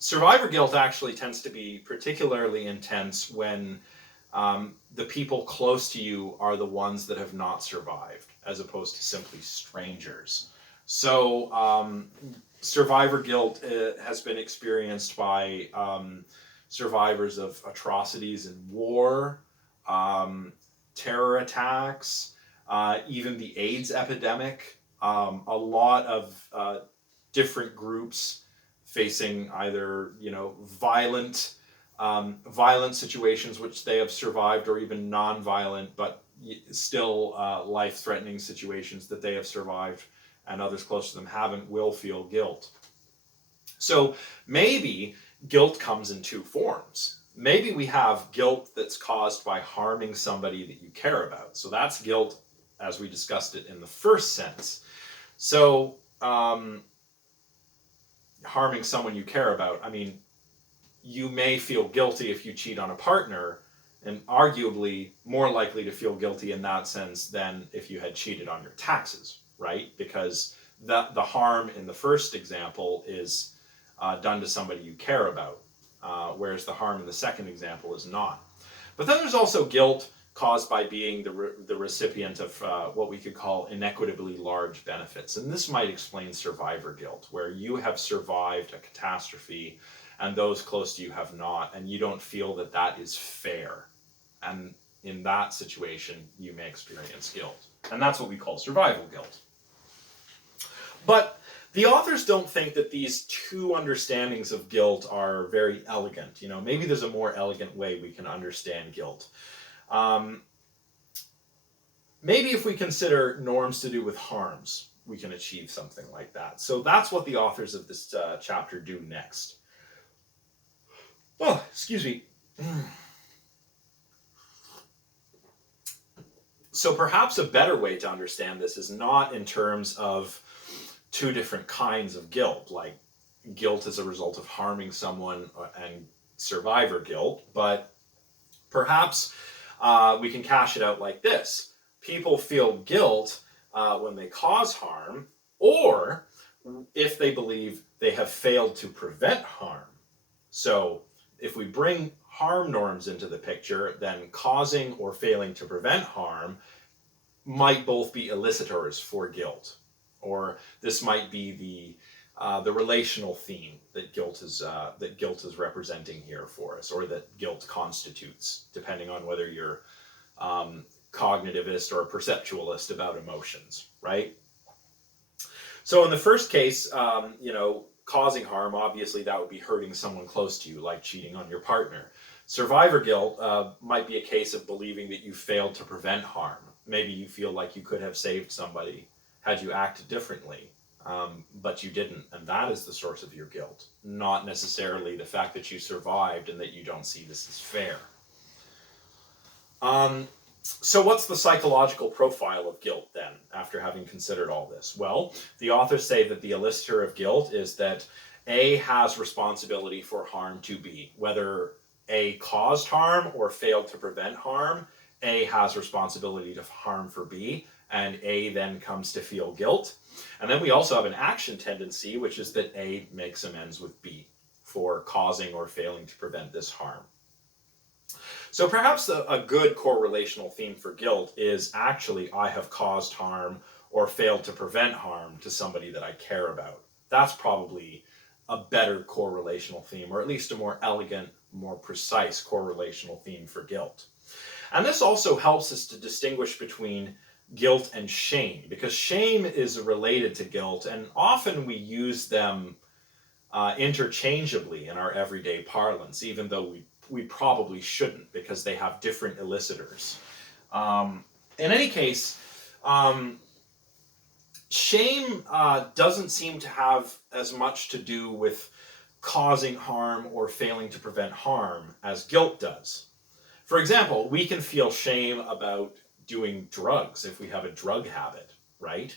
survivor guilt actually tends to be particularly intense when the people close to you are the ones that have not survived, as opposed to simply strangers. So survivor guilt has been experienced by survivors of atrocities in war, terror attacks, even the AIDS epidemic. A lot of different groups facing either violent situations which they have survived, or even non-violent but still life-threatening situations that they have survived and others close to them haven't, will feel guilt. So maybe guilt comes in two forms. Maybe we have guilt that's caused by harming somebody that you care about. So that's guilt as we discussed it in the first sense. So harming someone you care about, you may feel guilty if you cheat on a partner, and arguably more likely to feel guilty in that sense than if you had cheated on your taxes, right? Because the harm in the first example is done to somebody you care about, whereas the harm in the second example is not. But then there's also guilt caused by being the recipient of what we could call inequitably large benefits. And this might explain survivor guilt, where you have survived a catastrophe and those close to you have not, and you don't feel that that is fair. And in that situation, you may experience guilt. And that's what we call survival guilt. But the authors don't think that these two understandings of guilt are very elegant. Maybe there's a more elegant way we can understand guilt. Maybe if we consider norms to do with harms, we can achieve something like that. So that's what the authors of this chapter do next. Oh, excuse me. So perhaps a better way to understand this is not in terms of two different kinds of guilt, like guilt as a result of harming someone and survivor guilt, but perhaps we can cash it out like this. People feel guilt when they cause harm, or if they believe they have failed to prevent harm. So if we bring harm norms into the picture, then causing or failing to prevent harm might both be elicitors for guilt. Or this might be the relational theme that guilt is representing here for us, or that guilt constitutes, depending on whether you're cognitivist or perceptualist about emotions, right? So in the first case, causing harm, obviously that would be hurting someone close to you, like cheating on your partner. Survivor guilt might be a case of believing that you failed to prevent harm. Maybe you feel like you could have saved somebody had you acted differently, but you didn't, and that is the source of your guilt, not necessarily the fact that you survived and that you don't see this as fair. So what's the psychological profile of guilt then, after having considered all this? Well, the authors say that the elicitor of guilt is that A has responsibility for harm to B. Whether A caused harm or failed to prevent harm, A has responsibility to harm for B, and A then comes to feel guilt. And then we also have an action tendency, which is that A makes amends with B for causing or failing to prevent this harm. So perhaps a good correlational theme for guilt is actually I have caused harm or failed to prevent harm to somebody that I care about. That's probably a better correlational theme, or at least a more elegant, more precise correlational theme for guilt. And this also helps us to distinguish between guilt and shame, because shame is related to guilt, and often we use them interchangeably in our everyday parlance, even though we probably shouldn't, because they have different elicitors. In any case, shame doesn't seem to have as much to do with causing harm or failing to prevent harm as guilt does. For example, we can feel shame about doing drugs if we have a drug habit, right?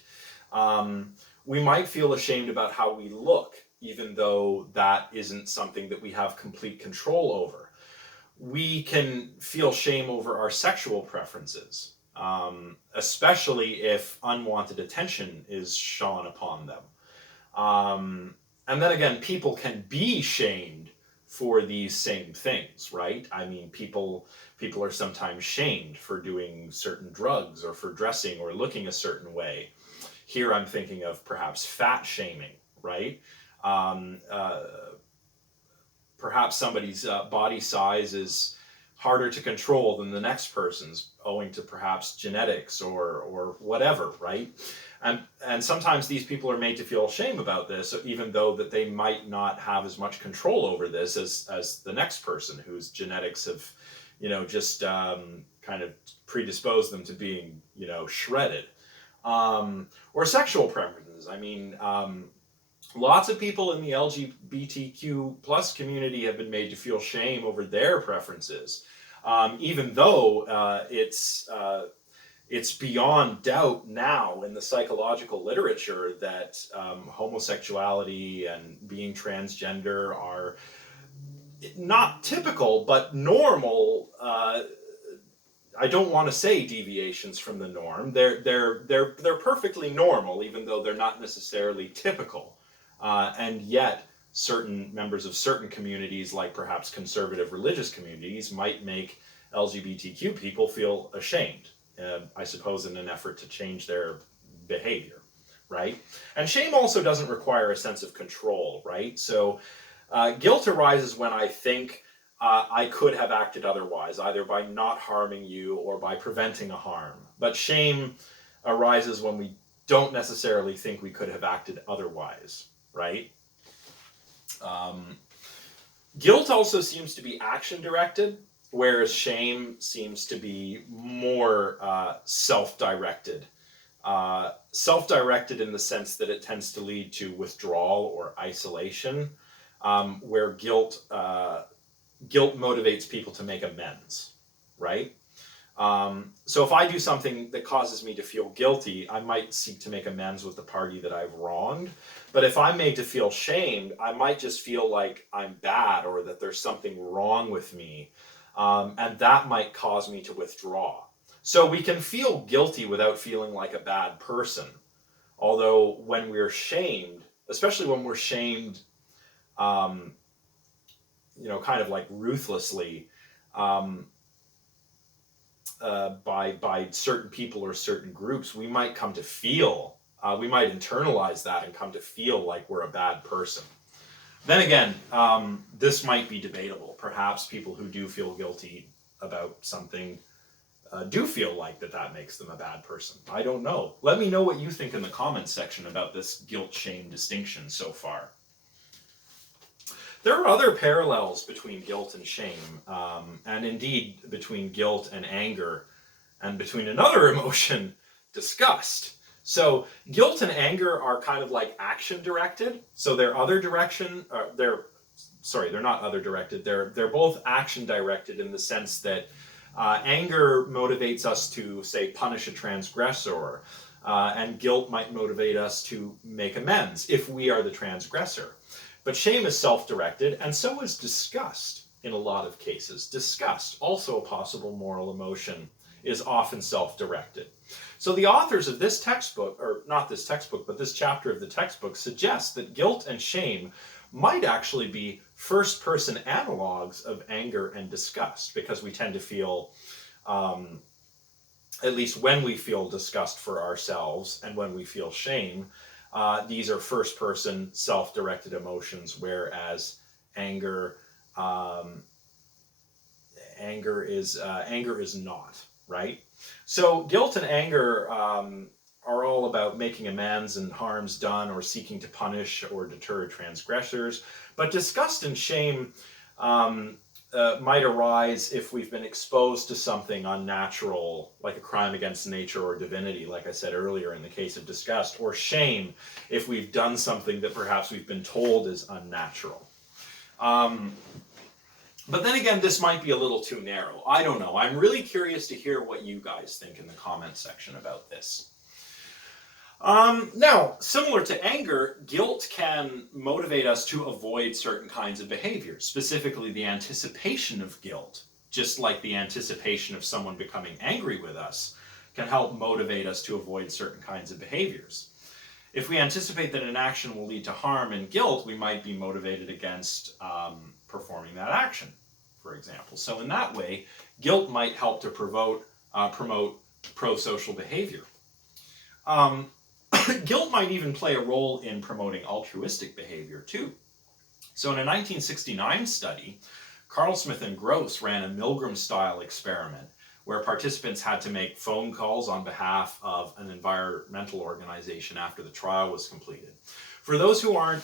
We might feel ashamed about how we look, even though that isn't something that we have complete control over. We can feel shame over our sexual preferences, especially if unwanted attention is shone upon them. And then again, people can be shamed for these same things, right? I mean, people are sometimes shamed for doing certain drugs or for dressing or looking a certain way. Here I'm thinking of perhaps fat shaming, right? Perhaps somebody's body size is harder to control than the next person's, owing to perhaps genetics or whatever, right? And sometimes these people are made to feel shame about this, even though that they might not have as much control over this as the next person whose genetics have, just kind of predisposed them to being, shredded. Or sexual preferences. I mean, lots of people in the LGBTQ plus community have been made to feel shame over their preferences, even though it's beyond doubt now in the psychological literature that homosexuality and being transgender are not typical, but normal. I don't want to say deviations from the norm. They're perfectly normal, even though they're not necessarily typical. And yet, certain members of certain communities, like perhaps conservative religious communities, might make LGBTQ people feel ashamed, I suppose in an effort to change their behavior, right? And shame also doesn't require a sense of control, right? So guilt arises when I think I could have acted otherwise, either by not harming you or by preventing a harm. But shame arises when we don't necessarily think we could have acted otherwise, right? Guilt also seems to be action-directed, whereas shame seems to be more self-directed. Self-directed in the sense that it tends to lead to withdrawal or isolation, where guilt motivates people to make amends, right? So if I do something that causes me to feel guilty, I might seek to make amends with the party that I've wronged. But if I'm made to feel shamed, I might just feel like I'm bad or that there's something wrong with me. And that might cause me to withdraw. So we can feel guilty without feeling like a bad person. Although when we're shamed, especially when we're shamed, kind of like ruthlessly, by certain people or certain groups, we might come to feel, we might internalize that and come to feel like we're a bad person. Then again, this might be debatable. Perhaps people who do feel guilty about something do feel like that makes them a bad person. I don't know. Let me know what you think in the comments section about this guilt-shame distinction so far. There are other parallels between guilt and shame, and indeed between guilt and anger, and between another emotion, disgust. So guilt and anger are kind of like action-directed. So they're not other directed. They're both action-directed in the sense that anger motivates us to, say, punish a transgressor, and guilt might motivate us to make amends if we are the transgressor. But shame is self-directed, and so is disgust in a lot of cases. Disgust, also a possible moral emotion is often self-directed. So the authors of this textbook, or not this textbook, but this chapter of the textbook, suggest that guilt and shame might actually be first-person analogs of anger and disgust, because we tend to feel, at least when we feel disgust for ourselves and when we feel shame, these are first-person self-directed emotions, whereas anger is not, right? So guilt and anger are all about making amends and harms done, or seeking to punish or deter transgressors. But disgust and shame might arise if we've been exposed to something unnatural, like a crime against nature or divinity, like I said earlier in the case of disgust, or shame if we've done something that perhaps we've been told is unnatural. But then again, this might be a little too narrow. I don't know. I'm really curious to hear what you guys think in the comment section about this. Now, similar to anger, guilt can motivate us to avoid certain kinds of behaviors, specifically the anticipation of guilt, just like the anticipation of someone becoming angry with us, can help motivate us to avoid certain kinds of behaviors. If we anticipate that an action will lead to harm and guilt, we might be motivated against performing that action, for example. So in that way, guilt might help to promote pro-social behavior. Guilt might even play a role in promoting altruistic behavior too. So in a 1969 study, Carl Smith and Gross ran a Milgram-style experiment where participants had to make phone calls on behalf of an environmental organization after the trial was completed. For those who aren't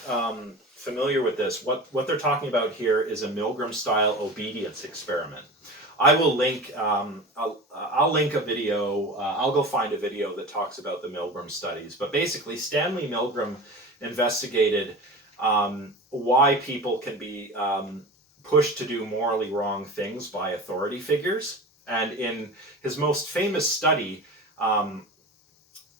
familiar with this, what they're talking about here is a Milgram-style obedience experiment. I will link, I'll link a video, I'll go find a video that talks about the Milgram studies. But basically, Stanley Milgram investigated why people can be pushed to do morally wrong things by authority figures. And in his most famous study, a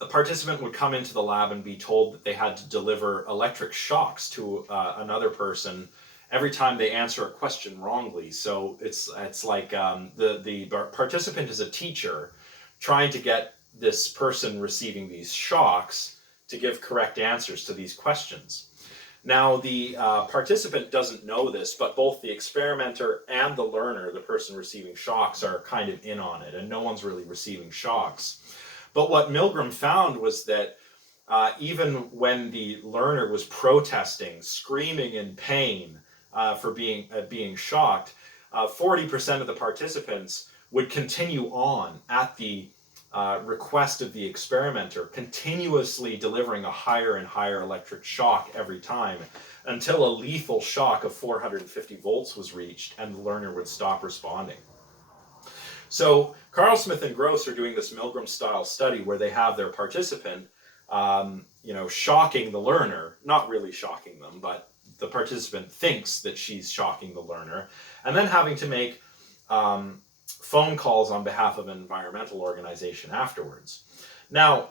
participant would come into the lab and be told that they had to deliver electric shocks to another person every time they answer a question wrongly. So it's like the participant is a teacher trying to get this person receiving these shocks to give correct answers to these questions. Now the participant doesn't know this, but both the experimenter and the learner, the person receiving shocks, are kind of in on it, and no one's really receiving shocks. But what Milgram found was that even when the learner was protesting, screaming in pain for being shocked, 40% of the participants would continue on at the request of the experimenter, continuously delivering a higher and higher electric shock every time, until a lethal shock of 450 volts was reached and the learner would stop responding. So Carl Smith and Gross are doing this Milgram-style study where they have their participant, shocking the learner, not really shocking them, but the participant thinks that she's shocking the learner, and then having to make phone calls on behalf of an environmental organization afterwards. Now,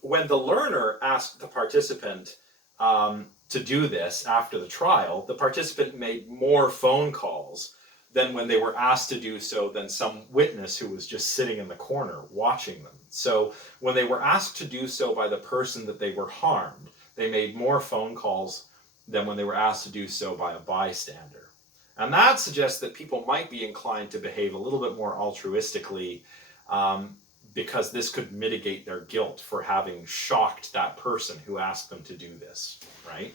when the learner asked the participant to do this after the trial, the participant made more phone calls than when they were asked to do so than some witness who was just sitting in the corner watching them. So when they were asked to do so by the person that they were harmed, they made more phone calls than when they were asked to do so by a bystander. And that suggests that people might be inclined to behave a little bit more altruistically because this could mitigate their guilt for having shocked that person who asked them to do this, right?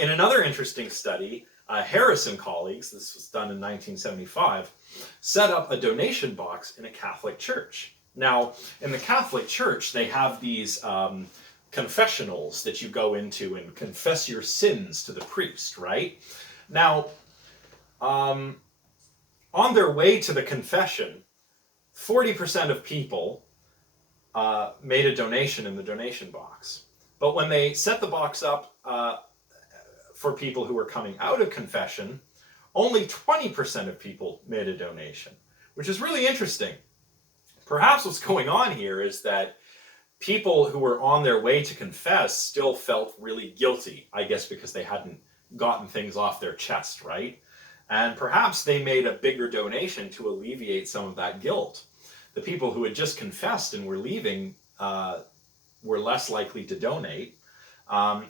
In another interesting study, Harris and colleagues, this was done in 1975, set up a donation box in a Catholic church. Now, in the Catholic Church, they have these confessionals that you go into and confess your sins to the priest, right? Now, on their way to the confession, 40% of people made a donation in the donation box. But when they set the box up for people who were coming out of confession, only 20% of people made a donation, which is really interesting. Perhaps what's going on here is that people who were on their way to confess still felt really guilty, I guess because they hadn't gotten things off their chest, right? And perhaps they made a bigger donation to alleviate some of that guilt. The people who had just confessed and were leaving were less likely to donate,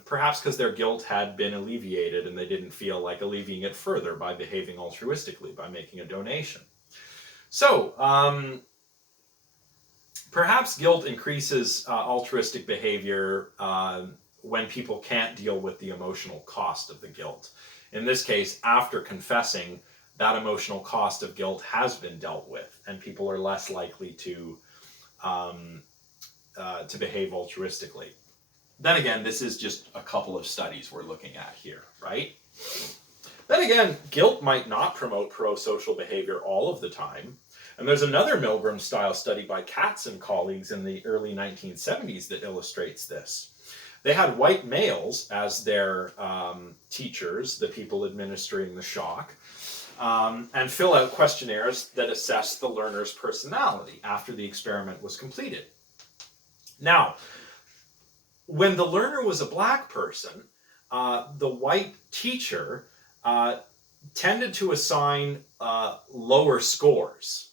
perhaps because their guilt had been alleviated and they didn't feel like alleviating it further by behaving altruistically, by making a donation. So, perhaps guilt increases altruistic behavior when people can't deal with the emotional cost of the guilt. In this case, after confessing, that emotional cost of guilt has been dealt with, and people are less likely to behave altruistically. Then again, this is just a couple of studies we're looking at here, right? Then again, guilt might not promote pro-social behavior all of the time. And there's another Milgram-style study by Katz and colleagues in the early 1970s that illustrates this. They had white males as their teachers, the people administering the shock, and fill out questionnaires that assess the learner's personality after the experiment was completed. Now, when the learner was a black person, the white teacher tended to assign lower scores.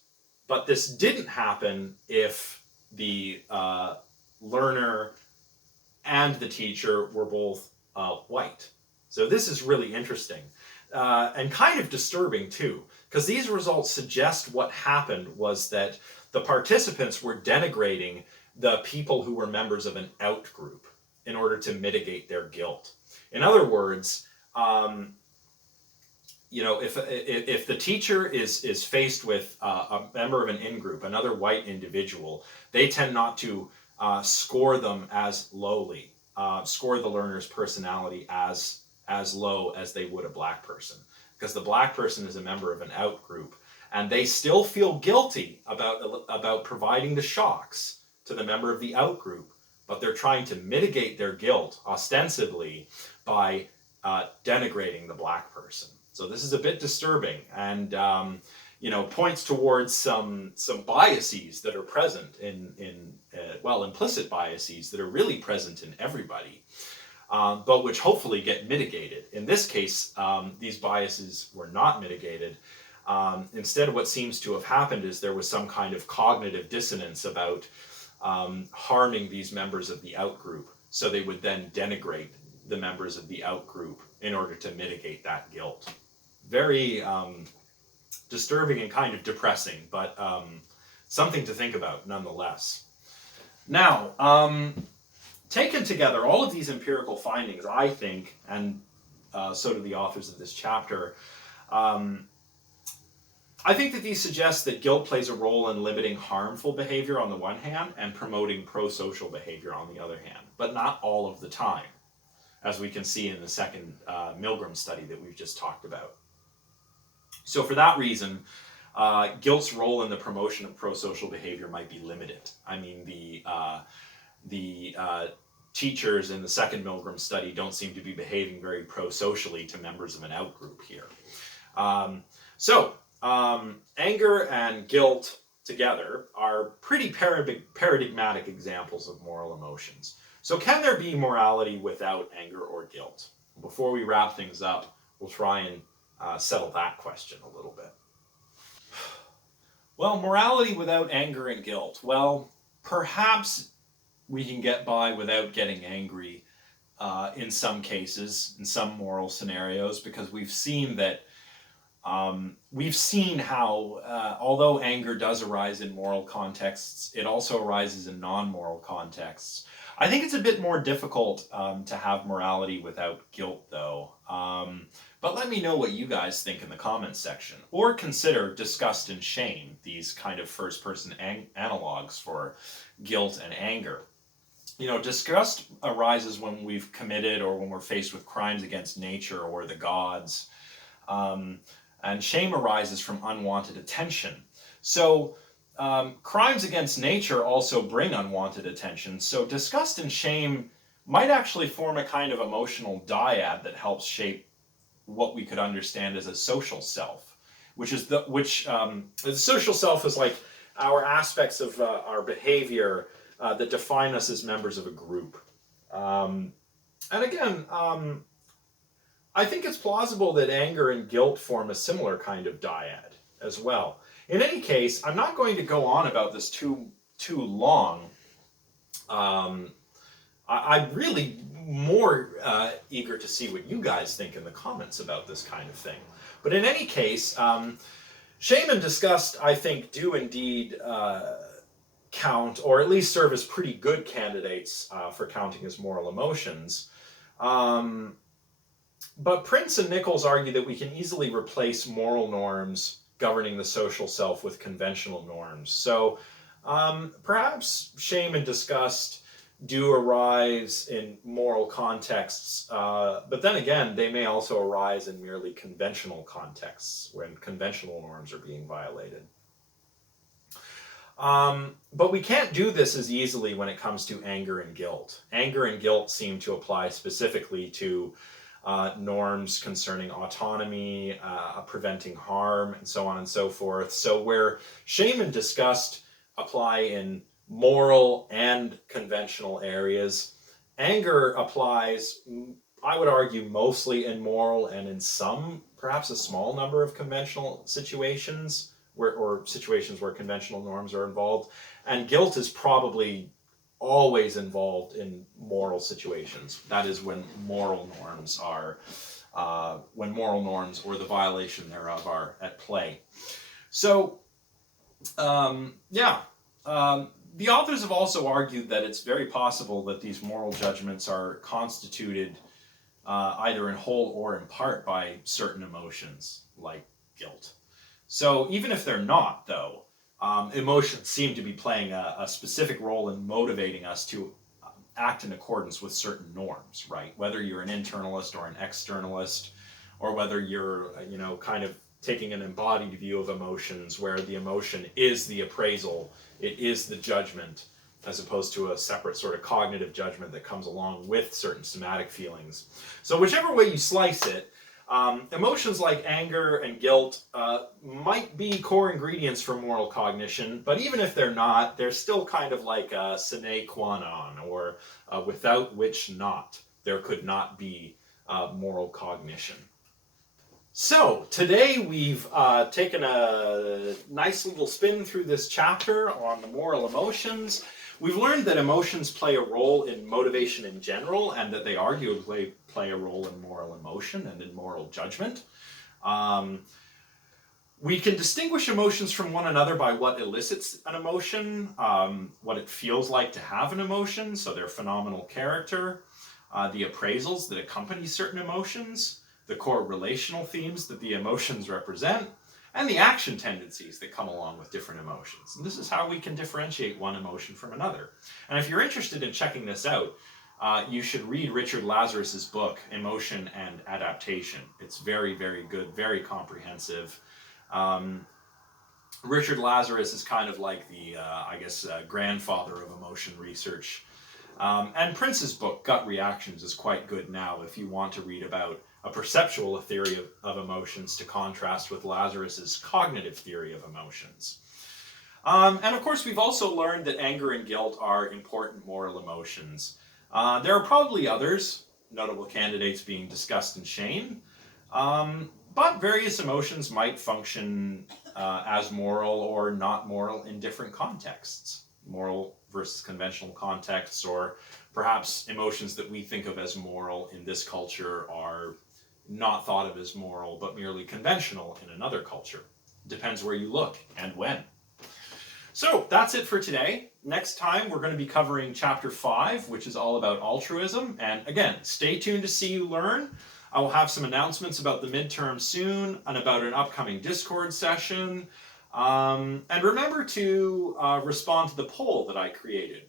But this didn't happen if the learner and the teacher were both white. So this is really interesting and kind of disturbing too, because these results suggest what happened was that the participants were denigrating the people who were members of an out group in order to mitigate their guilt. In other words, if the teacher is faced with a member of an in-group, another white individual, they tend not to score them as lowly, score the learner's personality as low as they would a black person. Because the black person is a member of an out group, and they still feel guilty about providing the shocks to the member of the out group, but they're trying to mitigate their guilt ostensibly by denigrating the black person. So this is a bit disturbing, and points towards some biases that are present implicit biases that are really present in everybody, but which hopefully get mitigated. In this case, these biases were not mitigated. Instead, what seems to have happened is there was some kind of cognitive dissonance about harming these members of the out group, so they would then denigrate the members of the out group in order to mitigate that guilt. Very disturbing and kind of depressing, but something to think about nonetheless. Now, taken together, all of these empirical findings, I think, and so do the authors of this chapter, I think that these suggest that guilt plays a role in limiting harmful behavior on the one hand and promoting pro-social behavior on the other hand, but not all of the time, as we can see in the second Milgram study that we've just talked about. So for that reason, guilt's role in the promotion of pro-social behavior might be limited. I mean, the teachers in the second Milgram study don't seem to be behaving very pro-socially to members of an out-group here. Anger and guilt together are pretty paradigmatic examples of moral emotions. So can there be morality without anger or guilt? Before we wrap things up, we'll try and settle that question a little bit. Well, morality without anger and guilt. Well, perhaps we can get by without getting angry in some cases, in some moral scenarios, because we've seen that how, although anger does arise in moral contexts, it also arises in non-moral contexts. I think it's a bit more difficult to have morality without guilt, though. But let me know what you guys think in the comments section. Or consider disgust and shame, these kind of first-person analogs for guilt and anger. Disgust arises when we've committed or when we're faced with crimes against nature or the gods. And shame arises from unwanted attention. So crimes against nature also bring unwanted attention. So disgust and shame might actually form a kind of emotional dyad that helps shape what we could understand as a social self, the social self is like our aspects of our behavior that define us as members of a group. And again, I think it's plausible that anger and guilt form a similar kind of dyad as well. In any case, I'm not going to go on about this too long. I'm really more eager to see what you guys think in the comments about this kind of thing. But in any case, shame and disgust, I think, do indeed count, or at least serve as pretty good candidates for counting as moral emotions. But Prince and Nichols argue that we can easily replace moral norms governing the social self with conventional norms. So perhaps shame and disgust do arise in moral contexts, but then again, they may also arise in merely conventional contexts when conventional norms are being violated. But we can't do this as easily when it comes to anger and guilt. Anger and guilt seem to apply specifically to norms concerning autonomy, preventing harm, and so on and so forth. So where shame and disgust apply in moral and conventional areas, anger applies, I would argue, mostly in moral and in some, perhaps a small number of conventional situations, or situations where conventional norms are involved. And guilt is probably always involved in moral situations. That is when moral norms are, or the violation thereof are at play. So, the authors have also argued that it's very possible that these moral judgments are constituted either in whole or in part by certain emotions, like guilt. So even if they're not, though, emotions seem to be playing a specific role in motivating us to act in accordance with certain norms, right? Whether you're an internalist or an externalist, or whether you're, kind of taking an embodied view of emotions where the emotion is the appraisal, it is the judgment, as opposed to a separate sort of cognitive judgment that comes along with certain somatic feelings. So whichever way you slice it, emotions like anger and guilt might be core ingredients for moral cognition, but even if they're not, they're still kind of like a sine qua non, or without which there could not be moral cognition. So today we've taken a nice little spin through this chapter on the moral emotions. We've learned that emotions play a role in motivation in general, and that they arguably play a role in moral emotion and in moral judgment. We can distinguish emotions from one another by what elicits an emotion, what it feels like to have an emotion, so their phenomenal character, the appraisals that accompany certain emotions, the core relational themes that the emotions represent, and the action tendencies that come along with different emotions. And this is how we can differentiate one emotion from another. And if you're interested in checking this out, you should read Richard Lazarus's book, Emotion and Adaptation. It's very, very good, very comprehensive. Richard Lazarus is kind of like the, grandfather of emotion research. And Prince's book, Gut Reactions, is quite good now if you want to read about a perceptual theory of emotions to contrast with Lazarus's cognitive theory of emotions. And of course, we've also learned that anger and guilt are important moral emotions. There are probably others, notable candidates being disgust and shame, but various emotions might function as moral or not moral in different contexts. Moral versus conventional contexts, or perhaps emotions that we think of as moral in this culture are not thought of as moral, but merely conventional in another culture. Depends where you look and when. So that's it for today. Next time we're going to be covering chapter 5, which is all about altruism. And again, stay tuned to See You Learn. I will have some announcements about the midterm soon and about an upcoming Discord session. And remember to respond to the poll that I created.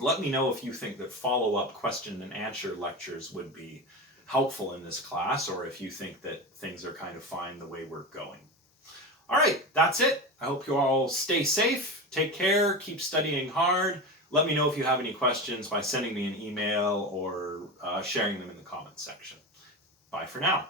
Let me know if you think that follow-up question and answer lectures would be helpful in this class, or if you think that things are kind of fine the way we're going. All right, that's it. I hope you all stay safe, take care, keep studying hard. Let me know if you have any questions by sending me an email or sharing them in the comments section. Bye for now.